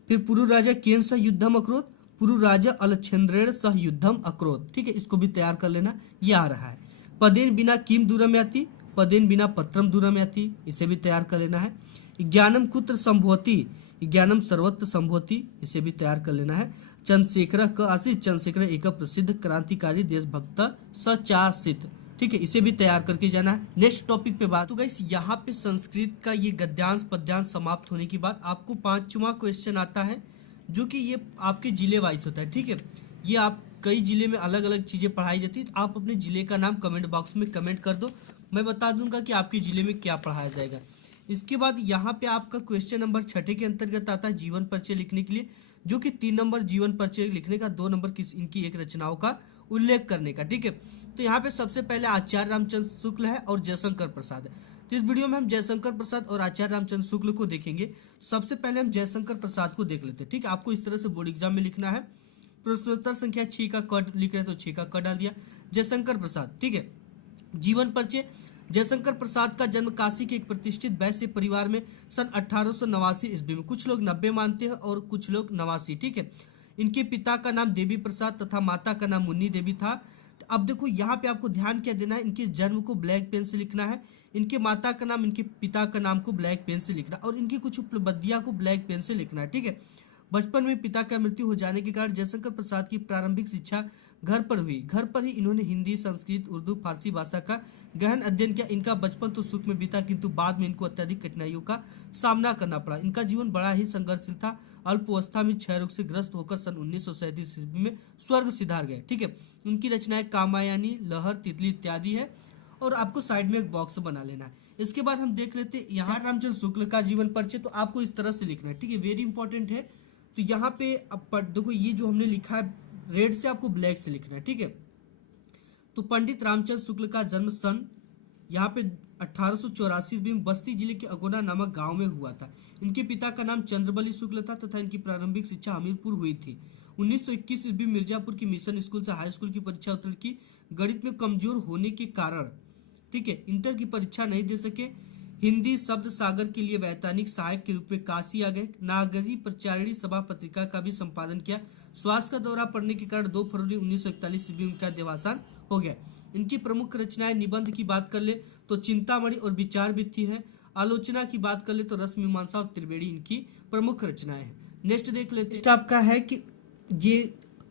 फिर पुरु राजा केन सह युद्धम अक्रोध, पुरु राजा अलक्षेन्द्रेण सह युद्धम अक्रोध। ठीक है, इसको भी तैयार कर लेना, ये आ रहा है। पदेन बिना किम दूरम याति, पदेन बिना पत्रम दूरम याति, इसे भी तैयार कर लेना है। ज्ञानम कुत्र संभवति, ज्ञानम सर्वत्र संभवति, इसे भी तैयार कर लेना है। चंद्रशेखर क आसित, चंद्रशेखर एक प्रसिद्ध क्रांतिकारी देशभक्त सचासित। ठीक है, इसे भी तैयार करके जाना है। नेक्स्ट टॉपिक पे बात। तो गाइस यहाँ पे संस्कृत का ये गद्यांश पद्यांश समाप्त होने के बाद आपको 5वां क्वेश्चन आता है जो कि ये आपके जिले वाइज होता है। ठीक है, ये आप कई जिले में अलग अलग चीजें पढ़ाई जाती है, तो आप अपने जिले का नाम कमेंट बॉक्स में कमेंट कर दो, मैं बता दूंगा कि आपके जिले में क्या पढ़ाया जाएगा। इसके बाद यहाँ पे आपका क्वेश्चन नंबर 6 के अंतर्गत आता है जीवन परिचय लिखने के लिए, जो कि 3 नंबर जीवन परिचय लिखने का, 2 नंबर इनकी एक रचनाओं का उल्लेख करने का। ठीक है, तो यहाँ पे सबसे पहले आचार्य रामचंद्र शुक्ल है और जयशंकर प्रसाद है। तो इस वीडियो में हम जयशंकर प्रसाद और आचार्य रामचंद्र शुक्ल को देखेंगे। सबसे पहले हम जयशंकर प्रसाद को देख लेते हैं। ठीक है, आपको इस तरह से बोर्ड एग्जाम में लिखना है। प्रश्नोत्तर संख्या 6 का क लिख रहे तो 6 का क डाल दिया। जयशंकर प्रसाद, ठीक है, जीवन परिचय। जयशंकर प्रसाद का जन्म काशी के एक प्रतिष्ठित वैश्य परिवार में सन 1889 ईस्वी में, कुछ लोग 90 मानते हैं और कुछ लोग 89। ठीक है, इनके पिता का नाम देवी प्रसाद तथा माता का नाम मुन्नी देवी था। अब देखो यहाँ पे आपको ध्यान क्या देना है, इनके जन्म को ब्लैक पेन से लिखना है, इनके माता का नाम, इनके पिता का नाम को ब्लैक पेन से लिखना और इनकी कुछ उपलब्धियां को ब्लैक पेन से लिखना है। ठीक है, बचपन में पिता का मृत्यु हो जाने के कारण जयशंकर प्रसाद की प्रारंभिक शिक्षा घर पर हुई। घर पर ही इन्होंने हिंदी, संस्कृत, उर्दू, फारसी भाषा का गहन अध्ययन किया। इनका बचपन तो सुख में बीता, किंतु बाद में इनको अत्यधिक कठिनाइयों का सामना करना पड़ा। इनका जीवन बड़ा ही संघर्षशील था। अल्पावस्था में क्षय रोग से ग्रस्त होकर सन 1937 ईस्वी में स्वर्ग सिधार गए। ठीक है, उनकी रचनाएं कामायनी, लहर, तितली इत्यादि है और आपको साइड में एक बॉक्स बना लेना है। इसके बाद हम देख लेते हैं यहाँ रामचंद्र शुक्ल का जीवन परिचय। तो आपको इस तरह से लिखना है। ठीक है, वेरी इंपॉर्टेंट है। तो यहाँ पे अब देखो ये जो हमने लिखा है रेड से, आपको ब्लैक से लिखना है। ठीक है, तो पंडित रामचंद्र शुक्ल का जन्म सन यहाँ पे 1884 में बस्ती जिले के अगोना नामक गांव में हुआ था। इनके पिता का नाम चंद्रबली शुक्ल था तथा इनकी प्रारंभिक शिक्षा हमीरपुर हुई थी। 1921 ईस्वी मिर्जापुर की मिशन स्कूल से हाई स्कूल की परीक्षा उत्तीर्ण की। गणित में कमजोर होने के कारण, ठीक है, इंटर की परीक्षा नहीं दे सके। हिंदी शब्द सागर के लिए वैतानिक सहायक के रूप में काशी आ गए। नागरी प्रचारिणी सभा पत्रिका का भी संपादन किया। स्वास्थ्य का दौरा पड़ने के कारण 2 फरवरी 1941 ईस्वी में उनका देहावसान हो गया। इनकी प्रमुख रचनाएं, निबंध की बात कर ले तो चिंतामणि और विचार वृत्ति है। आलोचना की बात कर ले तो रस मीमांसा और त्रिवेणी इनकी प्रमुख रचनाएं हैं। नेक्स्ट देख लेते हैं। आपका है कि ये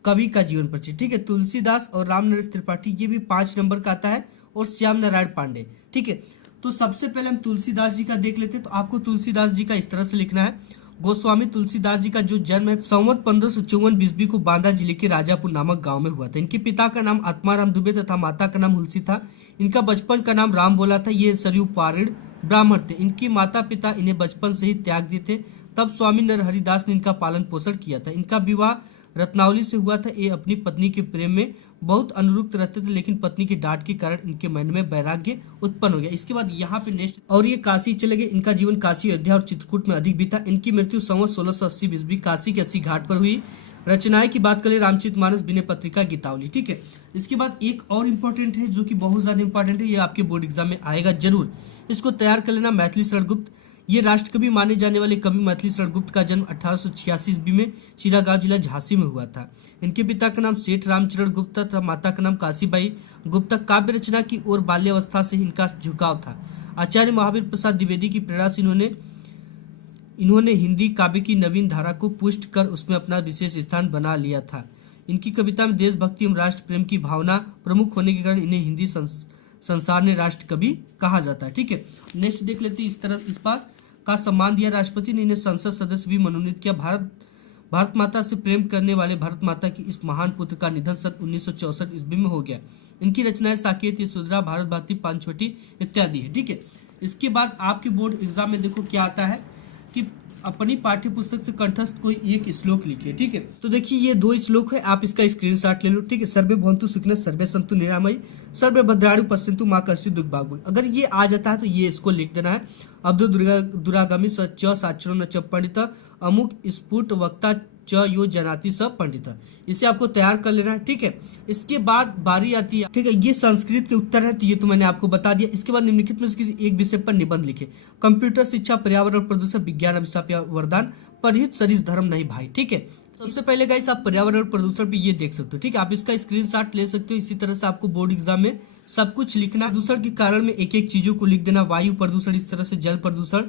कवि का जीवन परिचय। ठीक है, तुलसीदास और रामनरेश त्रिपाठी, ये भी 5 नंबर का आता है, और श्याम नारायण पांडे। ठीक है, तो सबसे पहले हम तुलसीदास जी का देख लेते हैं। तो आपको तुलसीदास जी का इस तरह से लिखना है। गोस्वामी तुलसीदास जी का जो जन्म है संवत 1554 ईस्वी को बांदा जिले के राजापुर नामक गांव में हुआ था। इनके पिता का नाम आत्माराम दुबे तथा माता का नाम हुलसी था। इनका बचपन का नाम राम बोला था। ये सरयू पारीण ब्राह्मण थे। इनके माता पिता इन्हें बचपन से ही त्याग दिए थे। तब स्वामी नरहरिदास ने इनका पालन पोषण किया था। इनका विवाह रत्नावली से हुआ था। ये अपनी पत्नी के प्रेम में बहुत अनुरक्त रहते थे, लेकिन पत्नी की डांट के कारण इनके मन में वैराग्य उत्पन्न हो गया। इसके बाद यहाँ पे नेक्स्ट और ये काशी चले गए। इनका जीवन काशी, अयोध्या और चित्रकूट में अधिक बीता। इनकी मृत्यु संवत 1680 ईस्वी काशी के 80 घाट पर हुई। रचनाएं की बात करें रामचरितमानस, विनय पत्रिका, गीतावली। ठीक है, इसके बाद एक और इम्पोर्टेंट है जो कि बहुत ज्यादा इंपॉर्टेंट है, ये आपके बोर्ड एग्जाम में आएगा जरूर, इसको तैयार कर लेना। मैथिली शरण गुप्त, ये राष्ट्रकवि माने जाने वाले कवि मैथिली शरण गुप्त का जन्म 1886 ईस्वी में चिरागांव जिला झांसी में हुआ था। इनके पिता का नाम सेठ रामचरण गुप्ता तथा माता का नाम काशीबाई गुप्ता। काव्य रचना की ओर बाल्यावस्था से इनका झुकाव था। आचार्य महावीर प्रसाद द्विवेदी की प्रेरणा से इन्होंने हिंदी काव्य की नवीन धारा को पुष्ट कर उसमें अपना विशेष स्थान बना लिया था। इनकी कविता में देशभक्ति एवं राष्ट्र प्रेम की भावना प्रमुख होने के कारण इन्हें हिंदी संसार ने राष्ट्र कवि कहा जाता है। ठीक है, नेक्स्ट देख लेते हैं। इस बार का सम्मान दिया राष्ट्रपति ने, इन्हें संसद सदस्य भी मनोनीत किया। भारत माता से प्रेम करने वाले भारत माता की इस महान पुत्र का निधन सन 1964 ईस्वी में हो गया। इनकी रचनाएं साकेत, यशोधरा, भारत भाती, पांचवटी इत्यादि है। ठीक है, इसके बाद आपके बोर्ड एग्जाम में देखो क्या आता है कि अपनी पाठ्य पुस्तक से कंठस्थ कोई एक श्लोक लिखिए। ठीक है, तो देखिए ये 2 श्लोक है, आप इसका स्क्रीनशॉट ले लो। ठीक है, सर्वे भवन्तु सुखिनः, सर्वे सन्तु निरामयः, सर्वे भद्राणि पश्यन्तु मा कश्चित् दुःख भाग् भवेत्। अगर ये आ जाता है तो ये इसको लिख देना है। अब्दो दुरागामी स च साक्षरो न च पंडित, अमुक स्फुट वक्ता च यो जनाति स पंडित। इसे आपको तैयार कर लेना है। ठीक है, इसके बाद बारी आती है। ठीक है, ये संस्कृत के उत्तर है, तो ये तो मैंने आपको बता दिया। इसके बाद निम्नलिखित में से किसी एक विषय पर निबंध लिखे। कंप्यूटर शिक्षा, पर्यावरण प्रदूषण, विज्ञान अभिशाप या वरदान, परहित सरिस धर्म नहीं भाई। ठीक है, सबसे पहले गाइस आप पर्यावरण प्रदूषण पे ये देख सकते हो। ठीक है, आप इसका स्क्रीनशॉट ले सकते हो। इसी तरह से आपको बोर्ड एग्जाम में सब कुछ लिखना। प्रदूषण के कारण में एक एक चीजों को लिख देना। वायु प्रदूषण इस तरह से, जल प्रदूषण,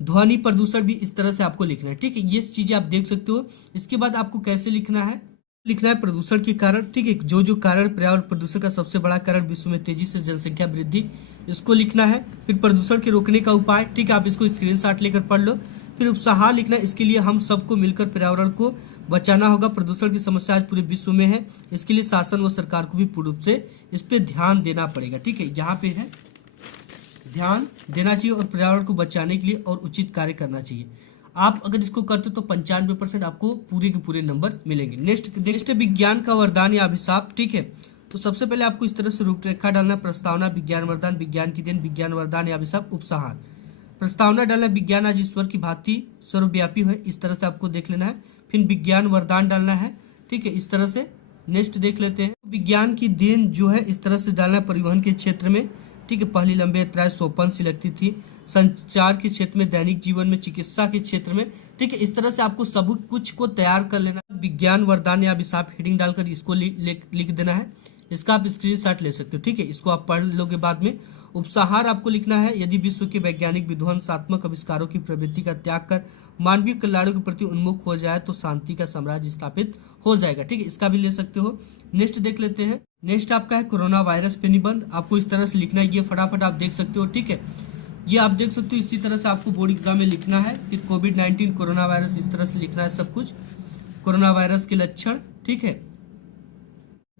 ध्वनि प्रदूषण भी इस तरह से आपको लिखना है। ठीक है, ये चीजें आप देख सकते हो। इसके बाद आपको कैसे लिखना है प्रदूषण के कारण। ठीक है, जो कारण पर्यावरण प्रदूषण का सबसे बड़ा कारण विश्व में तेजी से जनसंख्या वृद्धि, इसको लिखना है। फिर प्रदूषण के रोकने का उपाय। ठीक है, आप इसको स्क्रीनशॉट लेकर पढ़ लो। फिर उपसार लिखना, इसके लिए हम सबको मिलकर पर्यावरण को बचाना होगा। प्रदूषण की समस्या आज पूरे विश्व में है, इसके लिए शासन व सरकार को भी पूर्ण रूप से इस पे ध्यान देना पड़ेगा। ठीक है, यहाँ पे है ध्यान देना चाहिए और पर्यावरण को बचाने के लिए और उचित कार्य करना चाहिए। आप अगर इसको करते तो 95% आपको पूरे के पूरे नंबर मिलेंगे। नेक्स्ट विज्ञान का वरदान या अभिशाप। ठीक है, तो सबसे पहले आपको इस तरह से रूपरेखा डालना। प्रस्तावना, विज्ञान वरदान, विज्ञान की देन, विज्ञान वरदान या अभिशाप, उपसंहार। प्रस्तावना डालना, विज्ञान आज ईश्वर की भांति सर्वव्यापी है, इस तरह से आपको देख लेना है। फिर विज्ञान वरदान डालना है। ठीक है, इस तरह से। नेक्स्ट देख लेते हैं, विज्ञान की देन जो है इस तरह से डालना है परिवहन के क्षेत्र में। ठीक है, पहली लंबे यात्राएं सोपन से लगती थी, संचार के क्षेत्र में, दैनिक जीवन में, चिकित्सा के क्षेत्र में। ठीक है, इस तरह से आपको सब कुछ को तैयार कर लेना। विज्ञान वरदान या अभिशाप हेडिंग डालकर इसको लिख देना है। इसका आप स्क्रीनशॉट ले सकते हो। ठीक है, इसको आप पढ़ लोगे बाद में। उपसंहार आपको लिखना है, यदि विश्व के वैज्ञानिक विध्वंसात्मक आविष्कारों की प्रवृत्ति का त्याग कर मानवीय कल्याण के प्रति उन्मुख हो जाए तो शांति का साम्राज्य स्थापित हो जाएगा। ठीक है, इसका भी ले सकते हो। नेक्स्ट देख लेते हैं। नेक्स्ट आपका है कोरोना वायरस पे निबंध। आपको इस तरह से लिखना है, ये फटाफट आप देख सकते हो। ठीक है, ये आप देख सकते हो, इसी तरह से आपको बोर्ड एग्जाम में लिखना है। फिर कोविड-19 कोरोना वायरस, इस तरह से लिखना है सब कुछ। कोरोना वायरस के लक्षण। ठीक है,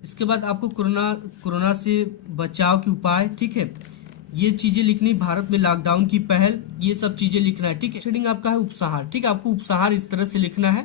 इसके बाद आपको कोरोना से बचाव के उपाय। ठीक है, ये चीजें लिखनी। भारत में लॉकडाउन की पहल, ये सब चीजें लिखना है। ठीक है, शेडिंग आपका है उपसंहार। ठीक है, आपको उपसंहार इस तरह से लिखना है।